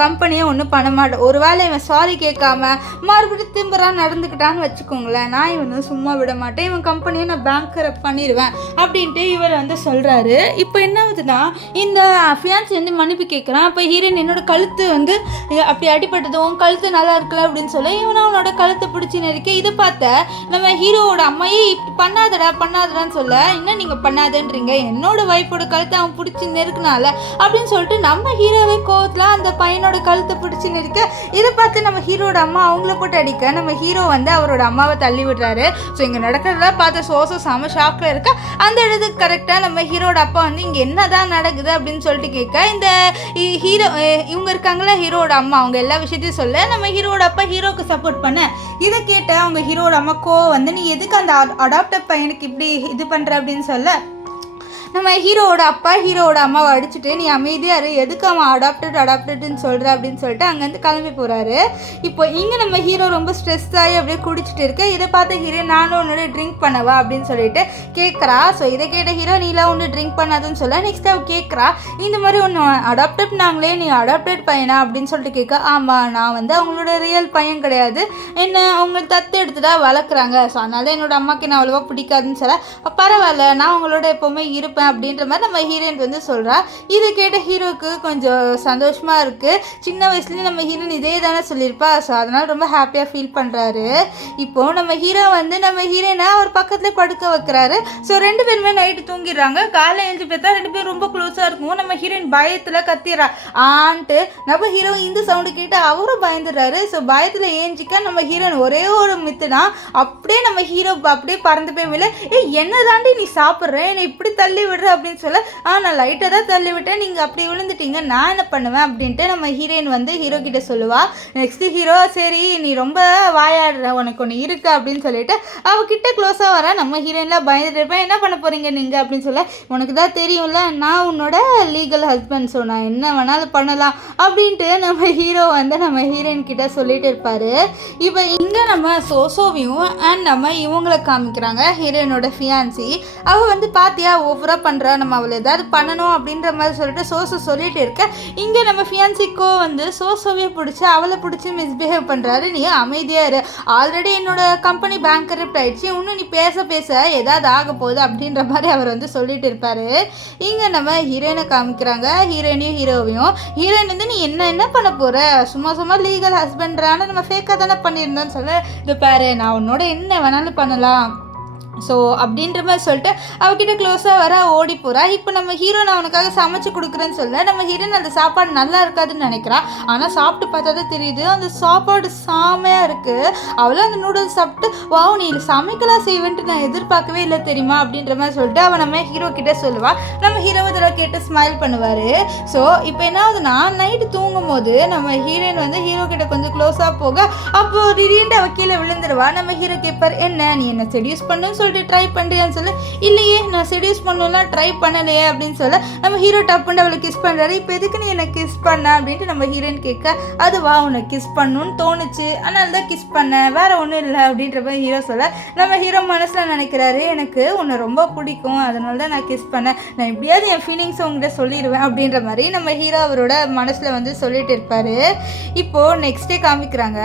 கம்பெனியை ஒன்றும் பண்ண மாட்டேன், ஒரு வேளை இவன் சாரி கேட்காம மறுபடியும் திம்பராக நடந்துக்கிட்டான்னு வச்சுக்கோங்களேன், நான் இவன் வந்து சும்மா விட மாட்டேன், இவன் கம்பெனியை நான் பேங்க்ரப்ட் பண்ணிடுவேன் அப்படின்ட்டு இவர் வந்து சொல்கிறாரு. இப்போ என்ன ஆகுதுன்னா இந்த ஃபியான்சி வந்து மன்னிப்பு கேட்குறான். அப்போ ஹீரோயின் என்னோட கழுத்து வந்து அப்படி அடிபட்டது, உன் கழுத்து நல்லா இருக்கல அப்படின்னு சொல்ல இவன் அவனோட கழுத்தை பிடிச்சி நெருக்க இதை பார்த்த நம்ம ஹீரோவோட அம்மையே இப்படி பண்ணாதடான்னு சொல்ல, இன்னும் நீங்கள் பண்ணாதன்றீங்க, என்னோட ஒய்ஃபோட கழுத்தை அவன் பிடிச்சி நெருக்குனால அப்படின்னு சொல்லிட்டு நம்ம ஹீரோவே கோவத்தில் அந்த பையனோட கழுத்தை பிடிச்சி நெருக்க இதை பார்த்து நம்ம ஹீரோட அம்மா அவங்கள போட்டு அடிக்க நம்ம ஹீரோ வந்து அவரோட அம்மாவை தள்ளி விடுறாரு. ஸோ இங்கே நடக்கிறத பார்த்து சோசோ செம ஷாக்கில் இருக்க. அந்த இடத்துக்கு கரெக்டாக நம்ம ஹீரோட அப்பா வந்து இங்கே என்னதான் நடக்குது அப்படின்னு சொல்லிட்டு கேட்க இந்த ஹீரோ இவங்க இருக்காங்களா ஹீரோட அம்மா அவங்க எல்லா விஷயத்தையும் சொல்ல நம்ம ஹீரோட அப்பா ஹீரோக்கு சப்போர்ட் பண்ண இதை கேட்ட அவங்க ஹீரோட அம்மா கோவம் வந்து நீ எதுக்கு அந்த அடாப்டட் பையனுக்கு இப்படி இது பண்ணுற அப்படின்னு சொல்ல நம்ம ஹீரோவோட அப்பா ஹீரோவோட அம்மாவை அடிச்சுட்டு நீ அமைதியாக இரு, எதுக்கு அவன் அடாப்டட்னு சொல்கிற அப்படின்னு சொல்லிட்டு அங்கேருந்து கிளம்பி போகிறாரு. இப்போ இங்கே நம்ம ஹீரோ ரொம்ப ஸ்ட்ரெஸ் ஆகி அப்படியே குடிச்சிட்டு இருக்க. இதை பார்த்த ஹீரோ நானும் ஒன்று ட்ரிங்க் பண்ணவா அப்படின்னு சொல்லிட்டு கேட்குறா. ஸோ இதை கேட்ட ஹீரோ நீலாம் ஒன்று ட்ரிங்க் பண்ணாதுன்னு சொல்ல நெக்ஸ்ட் அவள் கேட்குறா இந்த மாதிரி ஒன்று அடாப்டட் நாங்களே நீ அடாப்டட் பையனா அப்படின்னு சொல்லிட்டு கேட்க ஆமாம் நான் வந்து அவங்களோட ரியல் பையன் கிடையாது, என்ன அவங்க தத்து எடுத்து தான் வளர்க்குறாங்க, ஸோ அதனால என்னோட அம்மாவுக்கு என்ன அவ்வளோவா பிடிக்காதுன்னு சொல்ல பரவாயில்ல நான் அவங்களோட எப்போவுமே இருப்பேன் அப்படின்ற மாதிரி நம்ம ஹீரோயின் வந்து சொல்கிறா. இதை கேட்ட ஹீரோவுக்கு கொஞ்சம் சந்தோஷமாக இருக்குது. சின்ன வயசுலேயே நம்ம ஹீரோயின் இதே தானே சொல்லியிருப்பா, ஸோ அதனால் ரொம்ப ஹாப்பியாக ஃபீல் பண்ணுறாரு. இப்போது நம்ம ஹீரோ வந்து நம்ம ஹீரோயினை அவர் பக்கத்தில் படுக்க வைக்கிறாரு. ஸோ 2 பேருமே நைட்டு தூங்கிடுறாங்க. காலையில் எழுந்து பார்த்தா 2 பேரும் ரொம்ப க்ளோஸாக இருக்கும். நம்ம ஹீரோயின் பயத்தில் கத்திடுறா ஆன்ட்டு. நம்ம ஹீரோ இந்த சவுண்டு கேட்டு அவரும் பயந்துடுறாரு. ஸோ பயத்தில் ஏஞ்சிக்க நம்ம ஹீரோயின் ஒரே ஒரு மித்துனா அப்படியே நம்ம ஹீரோ அப்படியே பறந்து போய் விழ என்ன தாண்டி நீ சாப்பிட்ற, என்னை இப்படி தள்ளி விடுற அப்படின்னு சொல்ல, நான் லைட்டாக தான் தள்ளி விட்டேன், நீங்கள் அப்படி விழுந்துட்டீங்க, நான் என்ன பண்ணுவேன் அப்படின்ட்டு நம்ம ஹீரோயின் வந்து ஹீரோ கிட்ட சொல்லுவா. நெக்ஸ்ட்டு ஹீரோ சரி நீ ரொம்ப வாயாடுற, உனக்கு ஒன்று இருக்கு அப்படின்னு சொல்லிட்டு அவகிட்ட க்ளோஸாக வர. நம்ம ஹீரோயின்லாம் பயந்துட்டு இருப்பேன், என்ன பண்ண போகிறீங்க நீங்கள் அப்படின்னு சொல்ல, உனக்கு தான் தெரியும்ல நான் உன்னோட லீகல் ஹஸ்பண்ட், ஸோ நான் என்ன வேணாலும் பண்ணலாம் அப்படின்ட்டு நம்ம ஹீரோ வந்து நம்ம ஹீரோயின் கிட்ட சொல்லிட்டு இருப்பார். இப்போ இங்கே நம்ம சோசோவையும் அண்ட் நம்ம இவங்களை காமிக்கிறாங்க, ஹீரோயினோட ஃபியான்சி. அவள் வந்து பாத்தியா ஓவராக பண்ணுறா, நம்ம அவளை ஏதாவது பண்ணணும் அப்படின்ற மாதிரி சொல்லிட்டு சோசோ சொல்லிட்டு இருக்க, இங்கே நம்ம ஃபியான்சிக்கோ வந்து சோசோவே பிடிச்சி அவளை பிடிச்சி மிஸ்பிஹேவ் பண்ணுறாரு. நீ அமைதியாக இரு, ஆல்ரெடி என்னோட கம்பெனி பேங்க் கரப்ட் ஆயிடுச்சு, இன்னும் நீ பேச பேச ஏதாவது ஆக போகுது அப்படின்ற மாதிரி அவர் வந்து சொல்லிட்டு இருப்பாரு. இங்கே நம்ம ஹீரோயினை காமிக்கிறாங்க, ஹீரோயினையும் ஹீரோவையும். ஹீரோயின் வந்து நீ என்ன பண்ண போகிற, சும்மா லீகல் ஹஸ்பண்ட்ரான நம்ம ஃபேக்காக தானே பண்ணியிருந்தோன்னு சொல்ல, இது பாரு நான் உன்னோட என்ன வேணாலும் பண்ணலாம் ஸோ அப்படின்ற மாதிரி சொல்லிட்டு அவகிட்ட க்ளோஸாக வர ஓடி போகிறா. இப்போ நம்ம ஹீரோ நான் அவனுக்காக சமைச்சு கொடுக்குறேன்னு சொல்ல, நம்ம ஹீரோயின் அந்த சாப்பாடு நல்லா இருக்காதுன்னு நினைக்கிறா. ஆனால் சாப்பிட்டு பார்த்தா தான் தெரியுது அந்த சாப்பாடு செமையாக இருக்குது. அவளும் அந்த நூடுல்ஸ் சாப்பிட்டு வாவ் நீ சமைக்கலாம் செய்வேன்ட்டு நான் எதிர்பார்க்கவே இல்லை தெரியுமா அப்படின்ற மாதிரி சொல்லிட்டு அவன் நம்ம ஹீரோ கிட்டே சொல்லுவாள். நம்ம ஹீரோ இதெல்லாம் கேட்டு ஸ்மைல் பண்ணுவார். ஸோ இப்போ என்ன ஆகுதுன்னா நைட்டு தூங்கும் போது நம்ம ஹீரோயின் வந்து ஹீரோ கிட்ட கொஞ்சம் க்ளோஸாக போக, அப்போது திடீர்னு அவள் கீழே விழுந்துருவா. நம்ம ஹீரோ கேட்பார், என்ன நீ என்ன செடியூஸ் பண்ணுன்னு சொல்லிட்டு ட்ரை பண்ணுறியான்னு சொல்ல, இல்லையே நான் செடியூஸ் பண்ணலாம் ட்ரை பண்ணலையே அப்படின்னு சொல்ல, நம்ம ஹீரோ டப்புன்னு அவளை கிஸ் பண்ணுறாரு. இப்போ எதுக்கு நீ என்னை கிஸ் பண்ண அப்படின்ட்டு நம்ம ஹீரோயின் கேட்க, அதுவா உன்னை கிஸ் பண்ணணும்னு தோணுச்சு அதனால தான் கிஸ் பண்ணேன், வேற ஒன்றும் இல்லை அப்படின்ற மாதிரி ஹீரோ சொல்ல, நம்ம ஹீரோ மனசில் நினைக்கிறாரு எனக்கு உன்னை ரொம்ப பிடிக்கும் அதனால தான் நான் கிஸ் பண்ணேன், நான் எப்படியாவது என் ஃபீலிங்ஸ் உங்கள்கிட்ட சொல்லிடுவேன் அப்படின்ற மாதிரி நம்ம ஹீரோ அவரோட மனசில் வந்து சொல்லிட்டு இருப்பார். இப்போது நெக்ஸ்ட் டே காமிக்கிறாங்க,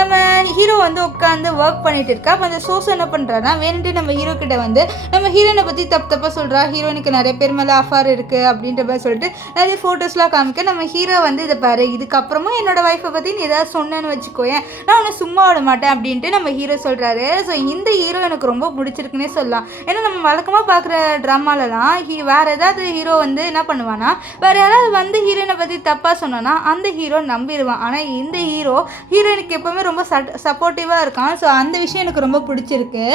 நம்ம ஹீரோ வந்து உட்காந்து ஒர்க் பண்ணிட்டு இருக்கா. அப்போ அந்த சோசோ என்ன பண்ணுறான்னா வேணுட்டு நம்ம ஹீரோ கிட்ட வந்து நம்ம ஹீரோயினை பற்றி தப்பாக சொல்கிறா, ஹீரோயினுக்கு நிறைய பேர் மேலே அஃபார் இருக்குது அப்படின்ற மாதிரி சொல்லிட்டு நிறைய ஃபோட்டோஸ்லாம் காமிக்க, நம்ம ஹீரோ வந்து இதை பாரு இதுக்கப்புறமா என்னோட ஒய்ஃபை பற்றி நீ ஏதாவது சொன்னேன்னு வச்சுக்கோயேன் நான் உன்னை சும்மா விட மாட்டேன் அப்படின்ட்டு நம்ம ஹீரோ சொல்கிறாரு. ஸோ இந்த ஹீரோ எனக்கு ரொம்ப பிடிச்சிருக்குன்னே சொல்லலாம். ஏன்னா நம்ம வழக்கமாக பார்க்குற ட்ராமாலலாம் வேறு ஏதாவது ஹீரோ வந்து என்ன பண்ணுவானா, வேறு யாராவது வந்து ஹீரோயினை பற்றி தப்பாக சொன்னான்னா அந்த ஹீரோ நம்பிடுவான். ஆனால் இந்த ஹீரோ ஹீரோயினுக்கு எப்போவுமே ரொம்ப சப்போர்ட்டிவாக இருக்கான். ஸோ அந்த விஷயம் எனக்கு ரொம்ப பிடிச்சிருக்கு.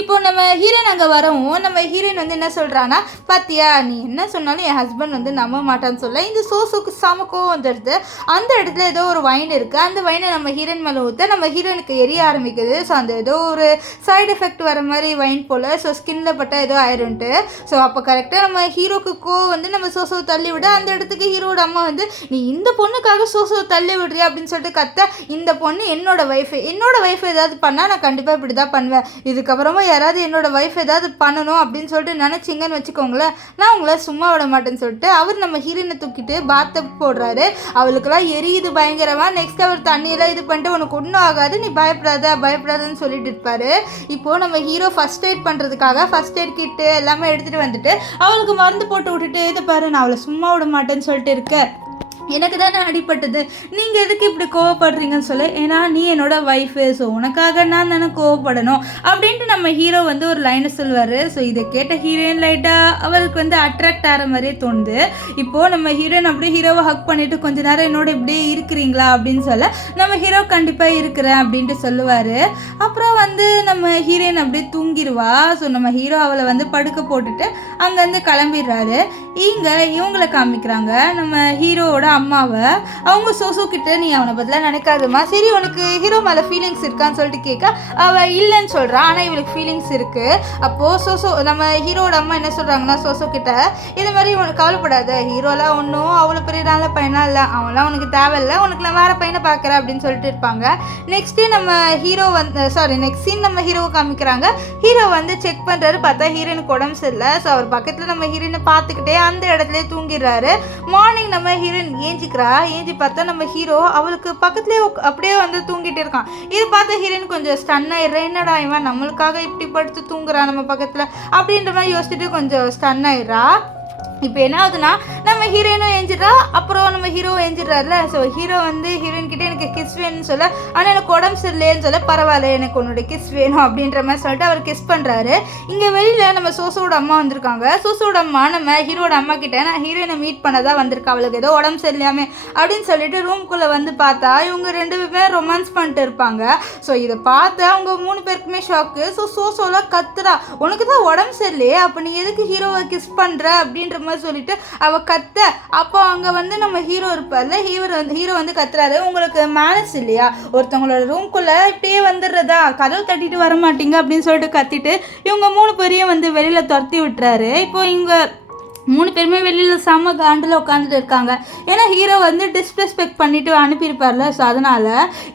இப்போ நம்ம ஹீரோயின் அங்கே வரவும் நம்ம ஹீரோயின் வந்து என்ன சொல்கிறான்னா, பாத்தியா நீ என்ன சொன்னாலும் என் ஹஸ்பண்ட் வந்து நம்ப மாட்டான்னு சொல்ல, இந்த சோசுக்கு சமக்கம் வந்துடுது. அந்த இடத்துல ஏதோ ஒரு வைன் இருக்குது, அந்த வைனை நம்ம ஹீரோயின் மேலே ஊற்ற நம்ம ஹீரோயினுக்கு எரிய ஆரம்பிக்குது. ஸோ அந்த ஏதோ ஒரு சைடு எஃபெக்ட் வர மாதிரி வைன் போல், ஸோ ஸ்கின்னில் பட்டால் ஏதோ ஆயிரும்ட்டு. ஸோ அப்போ கரெக்டாக நம்ம ஹீரோக்கு வந்து நம்ம சோசுவை தள்ளி விட, அந்த இடத்துக்கு ஹீரோட அம்மா வந்து நீ இந்த பொண்ணுக்காக சோசுவை தள்ளி விடுறியா அப்படின்னு சொல்லிட்டு கத்த, இந்த பொண்ணு என்னோட ஒய்ஃபை ஏதாவது பண்ணால் நான் கண்டிப்பாக இப்படி தான் பண்ணுவேன், இதுக்கப்புறமா யாராவது என்னோட ஒய்ஃப் ஏதாவது பண்ணணும் அப்படின்னு சொல்லிட்டு நினச்சிங்கன்னு வச்சுக்கோங்களேன், நான் உங்களை சும்மா விட மாட்டேன்னு சொல்லிட்டு அவர் நம்ம ஹீரோயினை தூக்கிட்டு பாத்தப் போடுறாரு. அவளுக்கெல்லாம் எரியுது பயங்கரமாக. நெக்ஸ்ட் அவர் தண்ணியெல்லாம் இது பண்ணிட்டு உனக்கு ஒன்றும் ஆகாது நீ பயப்படாதன்னு சொல்லிட்டு இருப்பாரு. இப்போது நம்ம ஹீரோ ஃபர்ஸ்ட் எய்ட் பண்ணுறதுக்காக ஃபர்ஸ்ட் எய்ட் கிட்டு எல்லாமே எடுத்துகிட்டு வந்துட்டு அவளுக்கு மருந்து போட்டு விட்டுட்டு, இது பாரு நான் அவளை சும்மா விட மாட்டேன்னு சொல்லிட்டு இருக்க, எனக்கு தானே அடிப்பட்டது, நீங்கள் எதுக்கு இப்படி கோவப்படுறீங்கன்னு சொல்ல, ஏன்னா நீ என்னோட ஒய்ஃபு, ஸோ உனக்காக நான் தானே கோவப்படணும் அப்படின்ட்டு நம்ம ஹீரோ வந்து ஒரு லைனை சொல்வார். ஸோ இதை கேட்ட ஹீரோயின் லைட்டாக அவளுக்கு வந்து அட்ராக்ட் ஆகிற மாதிரியே தோணுது. இப்போது நம்ம ஹீரோயின் அப்படியே ஹீரோவை ஹக் பண்ணிவிட்டு கொஞ்ச நேரம் என்னோட இப்படியே இருக்கிறீங்களா அப்படின்னு சொல்ல, நம்ம ஹீரோ கண்டிப்பாக இருக்கிறேன் அப்படின்ட்டு சொல்லுவார். அப்புறம் வந்து நம்ம ஹீரோயின் அப்படியே தூங்கிடுவா. ஸோ நம்ம ஹீரோ அவளை வந்து படுக்க போட்டுட்டு அங்கேருந்து கிளம்பிடுறாரு. இங்கே இவங்களை காமிக்கிறாங்க, நம்ம ஹீரோவோட அம்மாவை. அவங்க சோசோ கிட்ட நீ அவனை பதிலாக நினைக்காதம்மா, சரி உனக்கு ஹீரோ மேலே ஃபீலிங்ஸ் இருக்கான்னு சொல்லிட்டு கேட்க, அவள் இல்லைன்னு சொல்கிறான், ஆனால் இவளுக்கு ஃபீலிங்ஸ் இருக்குது. அப்போது சோசோ நம்ம ஹீரோட அம்மா என்ன சொல்கிறாங்கன்னா சோசோ கிட்ட, இது மாதிரி உனக்கு கவலைப்படாத, ஹீரோலாம் ஒன்றும் அவ்வளோ பெரிய நல்ல பையனாக இல்லை, அவன்லாம் உனக்கு தேவையில்லை, உனக்கு நான் வேறு பையனை பார்க்குறேன் அப்படின்னு சொல்லிட்டு இருப்பாங்க. நெக்ஸ்ட்டு நம்ம ஹீரோ வந்து நெக்ஸ்ட் சீன் நம்ம ஹீரோவை காமிக்கிறாங்க. ஹீரோ வந்து செக் பண்ணுறாரு, பார்த்தா ஹீரோனுக்கு உடம்பு சரியில்லை. ஸோ அவர் பக்கத்தில் நம்ம ஹீரோயினை பார்த்துக்கிட்டே அந்த இடத்துல தூங்கிடுறாரு. மார்னிங் நம்ம ஹீரோயின் ஏஞ்சி பார்த்தா நம்ம ஹீரோ அவளுக்கு பக்கத்துலேயே அப்படியே வந்து தூங்கிட்டு இருக்கான். இது பார்த்த ஹீரோயின் கொஞ்சம் ஸ்டன் ஆயிடுறா, என்னடா இவன் நம்மளுக்காக இப்படி படுத்து தூங்குறான் நம்ம பக்கத்தில் அப்படின்ற மாதிரி யோசிச்சுட்டு கொஞ்சம் ஸ்டன் ஆயிடுறா. இப்போ என்ன ஆகுதுன்னா நம்ம ஹீரோயினும் ஏஞ்சிடுறா, அப்புறம் நம்ம ஹீரோ ஏஞ்சிடுறாருல. ஸோ ஹீரோ வந்து ஹீரோயின் கிட்டே எனக்கு எனக்கு கிஸ் வேணும்னு சொல்ல, ஆனால் எனக்கு உடம்பு சரியில்லைன்னு சொல்ல, பரவாயில்ல எனக்கு உன்னோட கிஸ் வேணும் அப்படின்ற மாதிரி சொல்லிட்டு அவர் கிஸ் பண்ணுறாரு. இங்கே வெளியில் நம்ம சோசோட அம்மா வந்திருக்காங்க. சோசோட அம்மா நம்ம ஹீரோட அம்மா கிட்ட நான் ஹீரோயினை மீட் பண்ணதான் வந்திருக்கா, அவளுக்கு ஏதோ உடம்பு சரியில்லாமே அப்படின்னு சொல்லிட்டு ரூம்குள்ளே வந்து பார்த்தா இவங்க 2 பேருமே ரொமான்ஸ் பண்ணிட்டு இருப்பாங்க. ஸோ இதை பார்த்து அவங்க 3 பேருக்குமே ஷாக்கு. ஸோ சோசோலாம் கத்துறா, உனக்கு தான் உடம்பு சரியில்லையே, அப்போ நீ எதுக்கு ஹீரோவை கிஸ் பண்ணுற அப்படின்ற மாதிரி சொல்லிட்டு அவள் கத்த. அப்போ அங்கே வந்து நம்ம ஹீரோ இருப்பார்ல, ஹீரோ வந்து கத்துறாரு, உங்களுக்கு மேனஸ் இல்லையா, ஒருத்தவங்களோட ரூம்குள்ளே இப்படியே வந்துடுறதா, கதவு தட்டிட்டு வர மாட்டீங்க அப்படின்னு சொல்லிட்டு கத்திட்டு இவங்க 3 பேரையும் வந்து வெளியில் துரத்தி விட்டுறாரு. இப்போ இங்கே 3 பேருமே வெளியில் செம்ம காண்டில் உட்காந்துட்டு இருக்காங்க. ஏன்னா ஹீரோ வந்து டிஸ்ரெஸ்பெக்ட் பண்ணிட்டு அனுப்பியிருப்பார்ல. ஸோ அதனால்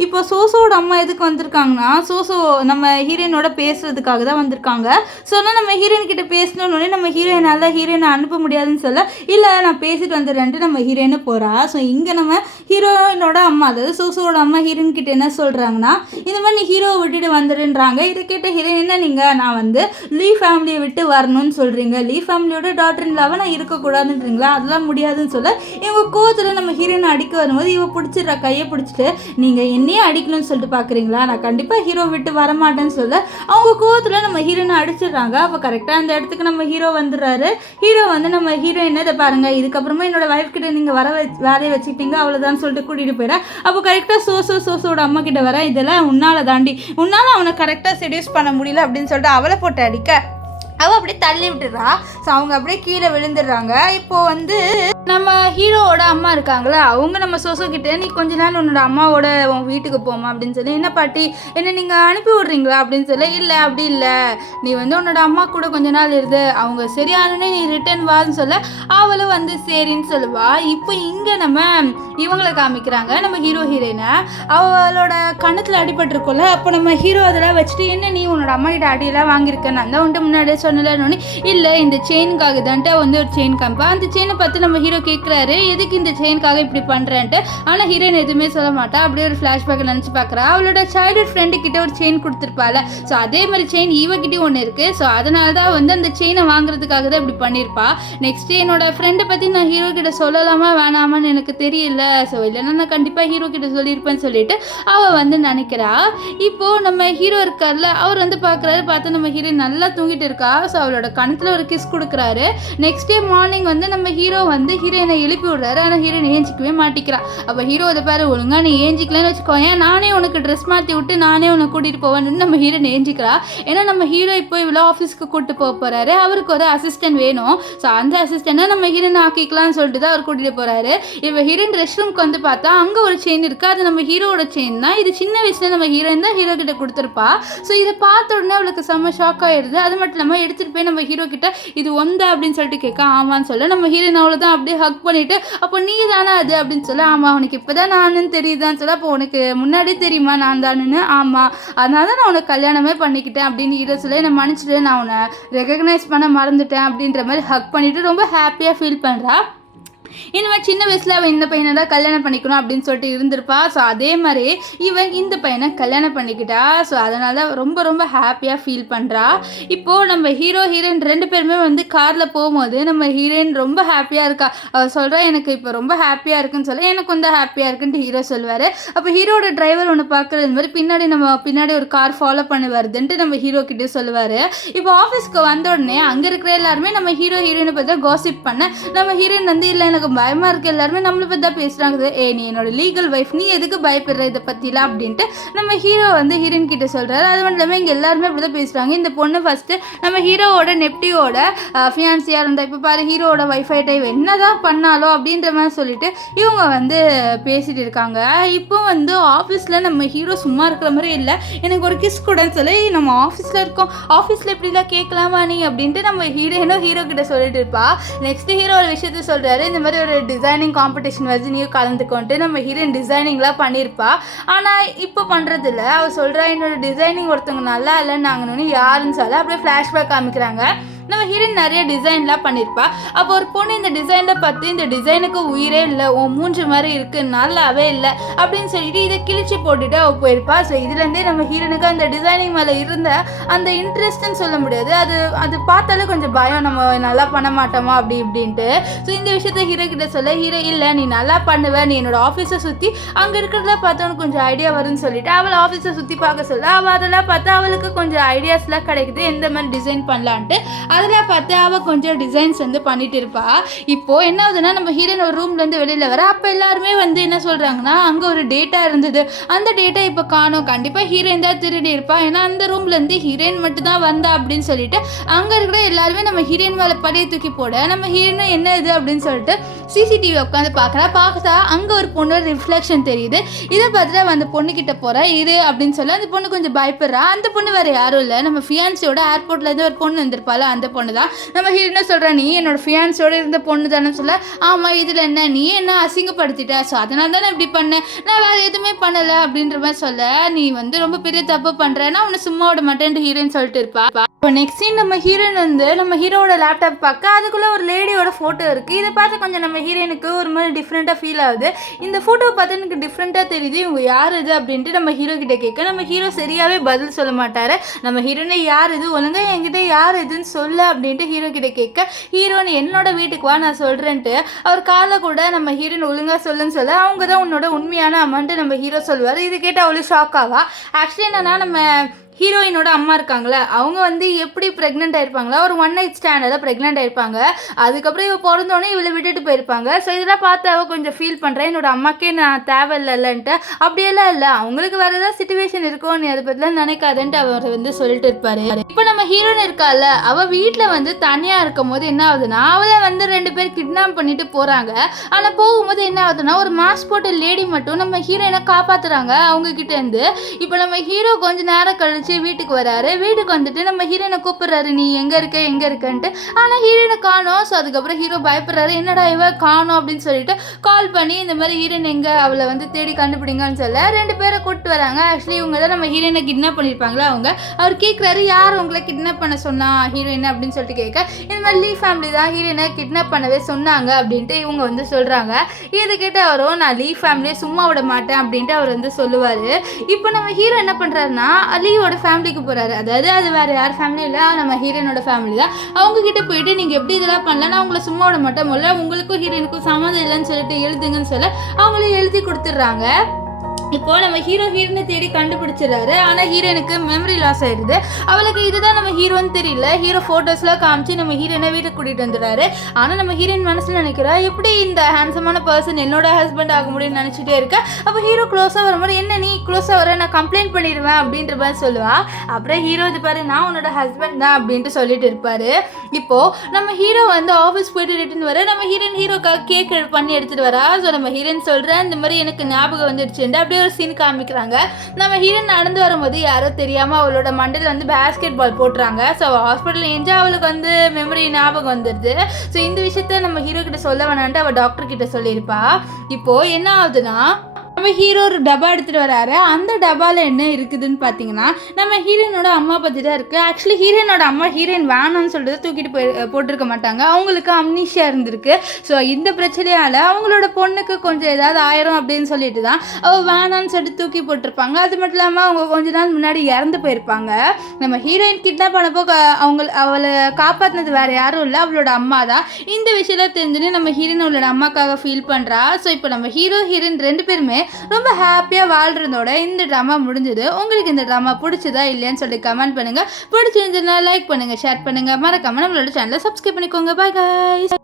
இப்போ சோசோட அம்மா எதுக்கு வந்திருக்காங்கன்னா, சோசோ நம்ம ஹீரோயினோட பேசுறதுக்காக தான் வந்திருக்காங்க. ஸோ ஆனால் நம்ம ஹீரோயின் கிட்ட பேசணுன்னே நம்ம ஹீரோயினை அனுப்ப முடியாதுன்னு சொல்ல, இல்லை நான் பேசிட்டு வந்துடுறேன்ட்டு நம்ம ஹீரோயினு போகிறா. ஸோ இங்கே நம்ம ஹீரோயினோட அம்மா, அதாவது சோசோட அம்மா ஹீரோயின் கிட்ட என்ன சொல்கிறாங்கன்னா, இந்த மாதிரி நீ ஹீரோவை விட்டுட்டு வந்துடுன்றாங்க. இதை கேட்ட ஹீரோயின், என்ன நீங்கள் நான் வந்து லீ ஃபேமிலியை விட்டு வரணும்னு சொல்கிறீங்க, லீ ஃபேமிலியோட டாட்டர் இல்லாமல் நான் இருக்கக்கூடாதுன்றீங்களா, அதெல்லாம் முடியாதுன்னு சொல்ல, இவங்க கோவத்தில் நம்ம ஹீரோயினை அடிக்க வரும்போது இவ பிடிச்சிடுறா, கையை பிடிச்சிட்டு நீங்கள் என்னையே அடிக்கணும்னு சொல்லிட்டு பார்க்குறீங்களா, நான் கண்டிப்பாக ஹீரோ விட்டு வரமாட்டேன்னு சொல்ல அவங்க கோவத்தில் நம்ம ஹீரோயினை அடிச்சிடுறாங்க. அப்போ கரெக்டாக அந்த இடத்துக்கு நம்ம ஹீரோ வந்துடுறாரு. ஹீரோ வந்து நம்ம ஹீரோயினை இதை பாருங்கள், இதுக்கப்புறமா என்னோட வைஃப் கிட்ட நீங்கள் வேலையை வச்சுக்கிட்டீங்க அவ்வளோதான் சொல்லிட்டு கூட்டிகிட்டு போயிடறேன். அப்போ கரெக்டாக சோசோட அம்மா கிட்ட வர, இதெல்லாம் உன்னால் அவனை கரெக்டாக செடியூஸ் பண்ண முடியல அப்படின்னு சொல்லிட்டு அவளை போட்டு அடிக்க அவள் அப்படியே தள்ளி விட்டுடுறா. ஸோ அவங்க அப்படியே கீழே விழுந்துடுறாங்க. இப்போது வந்து நம்ம ஹீரோவோட அம்மா இருக்காங்களே, அவங்க நம்ம சோசோ கிட்டே நீ கொஞ்ச நாள் உன்னோட அம்மாவோட உன் வீட்டுக்கு போமா அப்படின்னு சொல்லி, என்ன பாட்டி என்ன நீங்கள் அனுப்பி விட்றீங்களா அப்படின்னு சொல்லி, இல்லை அப்படி இல்லை, நீ வந்து உன்னோட அம்மா கூட கொஞ்ச நாள் இருந்து அவங்க சரியானே நீ ரிட்டர்ன் வான்னு சொல்ல அவளும் வந்து சரின்னு சொல்லுவா. இப்போ இங்கே நம்ம இவங்களை காமிக்கிறாங்க, நம்ம ஹீரோயினை. அவளோட கணத்தில் அடிபட்டிருக்கோம்ல, அப்போ நம்ம ஹீரோ அதெல்லாம் வச்சுட்டு, என்ன நீ உன்னோட அம்மா கிட்ட அடியெல்லாம் வாங்கியிருக்கேன், நான் தான் வந்துட்டு முன்னாடியே சொன்னலன்னு, இல்லை இந்த செயினுக்காக தான்ட்டு வந்து ஒரு செயின் காமிப்பா. அந்த செயினை பார்த்து நம்ம ஹீரோ கேட்குறாரு, எதுக்கு இந்த செயினுக்காக இப்படி பண்ணுறேன்ட்டு. ஆனால் ஹீரோயின் எதுவுமே சொல்ல மாட்டா. அப்படியே ஒரு ஃப்ளாஷ்பேக்கை நினச்சி பார்க்குறா. அவளோட சைல்ட்ஹுட் ஃப்ரெண்டு கிட்ட ஒரு செயின் கொடுத்துருப்பாள். ஸோ அதே மாதிரி செயின் இவகிட்டே ஒன்று இருக்குது. ஸோ அதனால தான் வந்து அந்த செயினை வாங்குறதுக்காக தான் இப்படி பண்ணியிருப்பா. நெக்ஸ்ட் என்னோட ஃப்ரெண்டை பற்றி நான் ஹீரோ கிட்ட சொல்லலாமா வேணாமான்னு எனக்கு தெரியல. ஸோ இல்லைன்னா நான் கண்டிப்பாக ஹீரோ கிட்ட சொல்லியிருப்பேன்னு சொல்லிட்டு அவள் வந்து நினைக்கிறா. இப்போது நம்ம ஹீரோ இருக்கார்ல, அவர் வந்து பார்த்து நம்ம ஹீரோயின் நல்லா தூங்கிட்டு இருக்கா. ஸோ அவளோட கணத்தில் ஒரு கிஸ் கொடுக்குறாரு. நெக்ஸ்ட் டே மார்னிங் வந்து நம்ம ஹீரோ வந்து ஹீரோயினை எழுப்பி விடுறாரு. ஆனால் ஹீரோயின் ஏஞ்சிக்கவே மாட்டிக்கிறா. அப்போ ஹீரோ அதை பாரு, ஒழுங்காக நீ ஏஞ்சிக்கலன்னு வச்சுக்கோங்க, நானே உனக்கு ட்ரெஸ் மாற்றி விட்டு நானே உன்னை கூட்டிகிட்டு போவேன்னு நம்ம ஹீரோயின் ஏஞ்சிக்கிறா. ஏன்னா நம்ம ஹீரோ இப்போ இவ்வளோ ஆஃபீஸ்க்கு கூப்பிட்டு போக போகிறாரு. அவருக்கு ஒரு அசிஸ்டன்ட் வேணும். ஸோ அந்த அசிஸ்டண்ட்டை நம்ம ஹீரோயின் ஆக்கிக்கலாம்னு சொல்லிட்டு தான் அவர் கூட்டிகிட்டு போகிறாரு. இப்போ ஹீரோயின் ரெஸ்ட் ரூம்க்கு வந்து பார்த்தா அங்கே ஒரு செயின் இருக்குது. அது நம்ம ஹீரோட செயின் தான். இது சின்ன வயசில் நம்ம ஹீரோயின் தான் ஹீரோ கிட்ட கொடுத்துருப்பா. ஸோ இதை பார்த்த உடனே அவளுக்கு செம்ம ஷாக் ஆகிடுது. அது மட்டும் இல்லாமல் எடுத்துகிட்டு போய் நம்ம ஹீரோ கிட்ட இது ஒந்த அப்படின்னு சொல்லிட்டு கேட்க, ஆமான்னு சொல்ல நம்ம ஹீரோயின் அவ்வளோதான் அப்படியே ஹக் பண்ணிவிட்டு, அப்போ நீ தானே அது அப்படின்னு சொல்ல, ஆமாம் உனக்கு இப்போ தான் நானுன்னு தெரியுதான்னு சொல்ல, அப்போ உனக்கு முன்னாடி தெரியுமா நான் தானுன்னு, ஆமாம் அதனால தான் நான் உனக்கு கல்யாணமே பண்ணிக்கிட்டேன் அப்படின்னு ஹீரோ சொல்ல, என்னை மன்னிச்சிட்டு நான் உன்னை ரெகக்னைஸ் பண்ண மறந்துட்டேன் அப்படின்ற மாதிரி ஹக் பண்ணிவிட்டு ரொம்ப ஹாப்பியாக ஃபீல் பண்ணுறா. இனிமேல் சின்ன வயசில் அவன் இந்த பையனை தான் கல்யாணம் பண்ணிக்கணும் அப்படின்னு சொல்லிட்டு இருந்திருப்பா. ஸோ அதே மாதிரி இவன் இந்த பையனை கல்யாணம் பண்ணிக்கிட்டா. ஸோ அதனால ரொம்ப ரொம்ப ஹாப்பியாக ஃபீல் பண்ணுறா. இப்போது நம்ம ஹீரோயின் 2 பேருமே வந்து காரில் போகும்போது நம்ம ஹீரோயின் ரொம்ப ஹாப்பியாக இருக்கா. அவள் சொல்கிறா, எனக்கு இப்போ ரொம்ப ஹாப்பியாக இருக்குன்னு சொல்ல, எனக்கு வந்து ஹாப்பியாக இருக்குன்ட்டு ஹீரோ சொல்லுவார். அப்போ ஹீரோட டிரைவர் ஒன்று பார்க்குறது மாதிரி பின்னாடி ஒரு கார் ஃபாலோ பண்ணி வருதுன்ட்டு நம்ம ஹீரோ கிட்டே சொல்லுவார். இப்போ ஆஃபீஸ்க்கு வந்த உடனே அங்கே இருக்கிற எல்லாருமே நம்ம ஹீரோயினை பற்றி காசிப் பண்ண, நம்ம ஹீரோயின் வந்து இல்லை எனக்கு பயமாக இருக்குது, எல்லாருமே நம்மளை பற்றி தான் பேசுகிறாங்க, நீ என்னோட லீகல் வைஃப், நீ எதுக்கு பயப்படுற இதை பற்றிலாம் அப்படின்ட்டு நம்ம ஹீரோ வந்து ஹீரோயின் கிட்ட சொல்கிறாரு. அது மட்டும் இல்லாமல் இங்கே எல்லாருமே அப்படி தான் பேசுகிறாங்க. இந்த பொண்ணு ஃபஸ்ட்டு நம்ம ஹீரோவோட நெப்டியோட ஃபியான்சியாக இருந்தால், இப்போ பாரு ஹீரோவோட வைஃபை டைவ் என்ன தான் பண்ணாலோ அப்படின்ற மாதிரி சொல்லிட்டு இவங்க வந்து பேசிகிட்டு இருக்காங்க. இப்போ வந்து ஆஃபீஸில் நம்ம ஹீரோ சும்மா இருக்கிற மாதிரி இல்லை, எனக்கு ஒரு கிஸ் கூடன்னு சொல்லி, நம்ம ஆஃபீஸில் இருக்கோம், ஆஃபீஸில் இப்படிலாம் கேட்கலாமா நீ அப்படின்ட்டு நம்ம ஹீரோ கிட்ட சொல்லிட்டு இருப்பா. நெக்ஸ்ட் ஹீரோ ஒரு விஷயத்த சொல்கிறாரு, இந்த மாதிரி ஒரு டிசைனிங் காம்படிஷன் வச்சு நீ கலந்துக்கொண்டு நம்ம ஹீரோயின் டிசைனிங்லாம் பண்ணியிருப்பா. ஆனால் இப்போ பண்ணுறதில்ல. அவள் சொல்கிறா, என்னோட டிசைனிங் ஒருத்தவங்க நல்லா இல்லைன்னு நாங்கன்னு யாருன்னு சொல்ல அப்படியே ஃப்ளாஷ்பேக் காமிக்கிறாங்க. நம்ம ஹீரோயின் நிறைய டிசைன்லாம் பண்ணியிருப்பா. அப்போ ஒரு பொண்ணு இந்த டிசைனில் பார்த்து இந்த டிசைனுக்கு உயிரே இல்லை, உன் மூஞ்சி மாதிரி இருக்கு, நல்லாவே இல்லை அப்படின்னு சொல்லிட்டு இதை கிழிச்சு போட்டுட்டு அவள் போயிருப்பா. ஸோ இதுலேருந்தே நம்ம ஹீரோனுக்கு அந்த டிசைனிங் மேலே இருந்த அந்த இன்ட்ரெஸ்ட்னு சொல்ல முடியாது, அது பார்த்தாலே கொஞ்சம் பயம், நம்ம நல்லா பண்ண மாட்டோமா அப்படி இப்படின்ட்டு. ஸோ இந்த விஷயத்த ஹீரோ கிட்ட சொல்ல ஹீரோ இல்லை நீ நல்லா பண்ணுவ, நீ என்னோட ஆஃபீஸை சுற்றி அங்கே இருக்கிறத பார்த்து உனக்கு கொஞ்சம் ஐடியா வரும்னு சொல்லிட்டு அவள் ஆஃபீஸை சுற்றி பார்க்க சொல்ல அவள் அதெல்லாம் பார்த்து அவளுக்கு கொஞ்சம் ஐடியாஸ்லாம் கிடைக்குது எந்த மாதிரி டிசைன் பண்ணலான்ட்டு. அதெல்லாம் பார்த்து அவள் கொஞ்சம் டிசைன்ஸ் வந்து பண்ணிட்டு இருப்பா. இப்போது என்ன ஆகுதுன்னா நம்ம ஹீரோயின் ஒரு ரூம்லேருந்து வெளியில் வர அப்போ எல்லாருமே வந்து என்ன சொல்கிறாங்கன்னா அங்கே ஒரு டேட்டா இருந்தது, அந்த டேட்டா இப்போ காணோம், கண்டிப்பாக ஹீரோயின் தான் திருடி இருப்பா, ஏன்னா அந்த ரூம்லேருந்து ஹீரோயின் மட்டும் தான் வந்தா அப்படின்னு சொல்லிட்டு அங்கே இருக்கிற எல்லாருமே நம்ம ஹீரோயின் மேலே பழைய தூக்கி போட நம்ம ஹீரோயினும் என்ன இது அப்படின்னு சொல்லிட்டு சிசிடிவி உட்காந்து பார்த்தா அங்கே ஒரு பொண்ணு ரிஃப்ளெக்ஷன் தெரியுது. இதை பார்த்துட்டு அந்த பொண்ணுக்கிட்ட போகிறா இரு அப்படின்னு சொல்லி அந்த பொண்ணு கொஞ்சம் பயப்படுறா. அந்த பொண்ணு வேறு யாரும் இல்லை, நம்ம ஃபியான்ஸோட ஏர்போர்ட்லேருந்து ஒரு பொண்ணு வந்திருப்பாள், அந்த பொண்ணு தான். நம்ம ஹீரோயினை சொல்கிறா நீ என்னோட ஃபியான்ஸோட இருந்த பொண்ணு தானே சொல்ல, ஆமாம் இதில் என்ன நீ என்ன அசிங்கப்படுத்திட்ட, ஸோ அதனால தானே இப்படி பண்ணேன், நான் வேறு எதுவுமே பண்ணலை அப்படின்ற மாதிரி சொல்ல நீ வந்து ரொம்ப பெரிய தப்பு பண்ணுறேன்னா உன்னை சும்மா விட மாட்டேன்ட்டு ஹீரோயின் சொல்லிட்டு இருப்பா. இப்போ நெக்ஸ்ட் சீன் நம்ம ஹீரோயின் வந்து நம்ம ஹீரோவோட லேப்டாப் பார்க்க அதுக்குள்ளே ஒரு லேடியோட ஃபோட்டோ இருக்குது. இதை பார்த்து கொஞ்சம் நம்ம ஹீரோயினுக்கு ஒரு மாதிரி டிஃப்ரெண்ட்டாக ஃபீல் ஆகுது. இந்த ஃபோட்டோவை பார்த்து எனக்கு டிஃப்ரெண்ட்டாக தெரியுது, இவங்க யார் இது அப்படின்ட்டு நம்ம ஹீரோ கிட்டே கேட்க நம்ம ஹீரோ சரியாகவே பதில் சொல்ல மாட்டார். நம்ம ஹீரோயினை யார் இது ஒழுங்காக என்கிட்ட யார் இதுன்னு சொல்ல அப்படின்ட்டு ஹீரோ கிட்டே கேட்க ஹீரோன்னு என்னோட வீட்டுக்கு வா நான் சொல்கிறேன்ட்டு அவர் காலை கூட நம்ம ஹீரோயின் ஒழுங்காக சொல்லுன்னு சொல்ல அவங்க தான் உன்னோட உண்மையான அம்மான்ட்டு நம்ம ஹீரோ சொல்லுவார். இது கேட்டு அவ்வளோ ஷாக் ஆவா. ஆக்சுவலி என்னன்னா நம்ம ஹீரோயினோட அம்மா இருக்காங்களே அவங்க வந்து எப்படி ப்ரெக்னென்ட் ஆயிருப்பாங்களா, ஒரு 1 night ஸ்டாண்டில் ப்ரெக்னென்ட் ஆயிருப்பாங்க. அதுக்கப்புறம் இவள் பிறந்தோடனே இவளை விட்டுட்டு போயிருப்பாங்க. ஸோ இதெல்லாம் பார்த்து அவள் கொஞ்சம் ஃபீல் பண்ணுறேன், என்னோட அம்மாக்கே நான் தேவையில்லைன்ட்டு. அப்படியெல்லாம் இல்லை, அவங்களுக்கு வேறு ஏதாவது சிச்சுவேஷன் இருக்கும், நீ அதை பற்றிலாம் நினைக்காதுன்ட்டு அவர் வந்து சொல்லிட்டு இருப்பாரு. இப்போ நம்ம ஹீரோயின் இருக்கால அவள் வீட்டில் வந்து தனியாக இருக்கும் போது என்ன ஆகுதுன்னா அவளை வந்து 2 பேர் கிட்னாப் பண்ணிட்டு போகிறாங்க. ஆனால் போகும்போது என்ன ஆகுதுன்னா ஒரு மாஸ்க் போட்ட லேடி மட்டும் நம்ம ஹீரோயினை காப்பாற்றுறாங்க அவங்க கிட்டேருந்து. இப்போ நம்ம ஹீரோ கொஞ்சம் நேரம் கழிச்சு வீட்டுக்கு வராரு. வீட்டுக்கு வந்துட்டு நம்ம ஹீரோயினை கூப்பிடுறாரு நீ எங்கே இருக்கன்ட்டு. ஆனால் ஹீரோயினை காணோம். ஸோ அதுக்கப்புறம் ஹீரோ பயப்படுறாரு, என்னடா இவ காணோம் அப்படின்னு சொல்லிட்டு கால் பண்ணி இந்த மாதிரி ஹீரோயின் எங்கே அவளை வந்து தேடி கண்டுபிடிங்கன்னு சொல்ல 2 பேரை கூப்பிட்டு வராங்க. ஆக்சுவலி இவங்க தான் நம்ம ஹீரோயினை கிட்னாப் பண்ணியிருப்பாங்களா அவங்க. அவர் கேட்குறாரு யார் உங்களை கிட்னாப் பண்ண சொன்னா ஹீரோயின் அப்படின்னு சொல்லிட்டு கேட்க இந்த மாதிரி லீ ஃபேமிலி தான் ஹீரோயினை கிட்னாப் பண்ணவே சொன்னாங்க அப்படின்ட்டு இவங்க வந்து சொல்கிறாங்க. இது கேட்டு அவரும் நான் லீ ஃபேமிலியை சும்மா விட மாட்டேன் அப்படின்ட்டு அவர் வந்து சொல்லுவார். இப்போ நம்ம ஹீரோ என்ன பண்ணுறாருன்னா லீவோட ஃபேமிலிக்கு போகிறாரு. அதாவது அது வேறு யார் ஃபேமிலி இல்லை, நம்ம ஹீரோயினோட ஃபேமிலி தான். அவங்கக்கிட்ட போயிட்டு நீங்கள் எப்படி இதெல்லாம் பண்ணல, நான் உங்களை சும்மா விட மாட்டேன், முதல்ல உங்களுக்கும் ஹீரோயினுக்கும் சம்மந்தம் இல்லைன்னு சொல்லிட்டு எழுதுங்கன்னு சொல்ல அவங்களே எழுதி கொடுத்துட்றாங்க. இப்போது நம்ம ஹீரோயினை தேடி கண்டுபிடிச்சிடறாரு. ஆனால் ஹீரோயினுக்கு மெமரி லாஸ் ஆயிடுது. அவளுக்கு இதுதான் நம்ம ஹீரோன்னு தெரியல. ஹீரோ ஃபோட்டோஸ்லாம் காமிச்சு நம்ம ஹீரோயினை வீட்டுக்கு கூட்டிகிட்டு வந்துடுறாரு. ஆனால் நம்ம ஹீரோயின் மனசில் நினைக்கிறா எப்படி இந்த ஹேண்ட்ஸமான பர்சன் என்னோட ஹஸ்பண்ட் ஆக முடியும்னு நினச்சிட்டே இருக்கா. அப்போ ஹீரோ க்ளோஸாக வரும்போது என்ன நீ க்ளோஸாக வர நான் கம்ப்ளைண்ட் பண்ணிடுவேன் அப்படின்ற மாதிரி சொல்லுவா. அப்புறம் ஹீரோ இது பாரு நான் உன்னோட ஹஸ்பண்ட் தான் அப்படின்ட்டு சொல்லிட்டு இருப்பாரு. இப்போது நம்ம ஹீரோ வந்து ஆஃபீஸ் போயிட்டு ரிட்டர்ன் வர நம்ம ஹீரோக்காக கேக் பண்ணி எடுத்துகிட்டு வரா. ஸோ நம்ம ஹீரோயின் சொல்கிறேன் இந்த மாதிரி எனக்கு ஞாபகம் வந்துடுச்சுட்டு அப்படியே ஒரு சீன் காமிக்கிறாங்க. நம்ம ஹீரோயின் நடந்து வரும்போது யாரோ தெரியாமல் அவளோட மண்டையில் வந்து பேஸ்கெட் பால் போட்டுறாங்க. ஸோ அவள் ஹாஸ்பிட்டல் எஞ்சா அவளுக்கு வந்து மெமரி ஞாபகம் வந்துடுது. ஸோ இந்த விஷயத்த நம்ம ஹீரோ கிட்ட சொல்ல வேணான்ட்டு அவள் டாக்டர் கிட்ட சொல்லியிருப்பா. இப்போது என்ன ஆகுதுன்னா நம்ம ஹீரோ ஒரு டப்பா எடுத்துகிட்டு வராரு. அந்த டப்பாவில் என்ன இருக்குதுன்னு பார்த்தீங்கன்னா நம்ம ஹீரோயினோட அம்மா பற்றி தான் இருக்குது. ஆக்சுவலி ஹீரோயினோட அம்மா ஹீரோயின் வேணும்னு சொல்லிட்டு தூக்கிட்டு போட்டிருக்க மாட்டாங்க, அவங்களுக்கு அம்னீஷியா இருந்திருக்கு. ஸோ இந்த பிரச்சனையால் அவங்களோட பொண்ணுக்கு கொஞ்சம் ஏதாவது ஆயிரும் அப்படின்னு சொல்லிட்டு தான் அவள் வேணான்னு சொல்லிட்டு தூக்கி போட்டிருப்பாங்க. அது மட்டும் இல்லாமல் அவங்க கொஞ்ச நாள் முன்னாடி இறந்து போயிருப்பாங்க. நம்ம ஹீரோயின் கிட்னாப் பண்ணப்போ அவளை காப்பாற்றினது வேறு யாரும் இல்லை, அவளோட அம்மா தான். இந்த விஷயத்தில் தெரிஞ்சுன்னு நம்ம ஹீரோயினோட அம்மாக்காக ஃபீல் பண்ணுறா. ஸோ இப்போ நம்ம ஹீரோயின் 2 பேருமே ரொம்ப ஹாப்பியாக வாழ்கிறதோட இந்த ட்ராமா முடிஞ்சது. உங்களுக்கு இந்த ட்ராமா பிடிச்சதா இல்லையான்னு சொல்லி கமெண்ட் பண்ணுங்கள். பிடிச்சிருந்ததுன்னா லைக் பண்ணுங்கள், ஷேர் பண்ணுங்கள், மறக்காமல் நம்மளோட சேனலை சப்ஸ்கிரைப் பண்ணிக்கோங்க. Bye guys.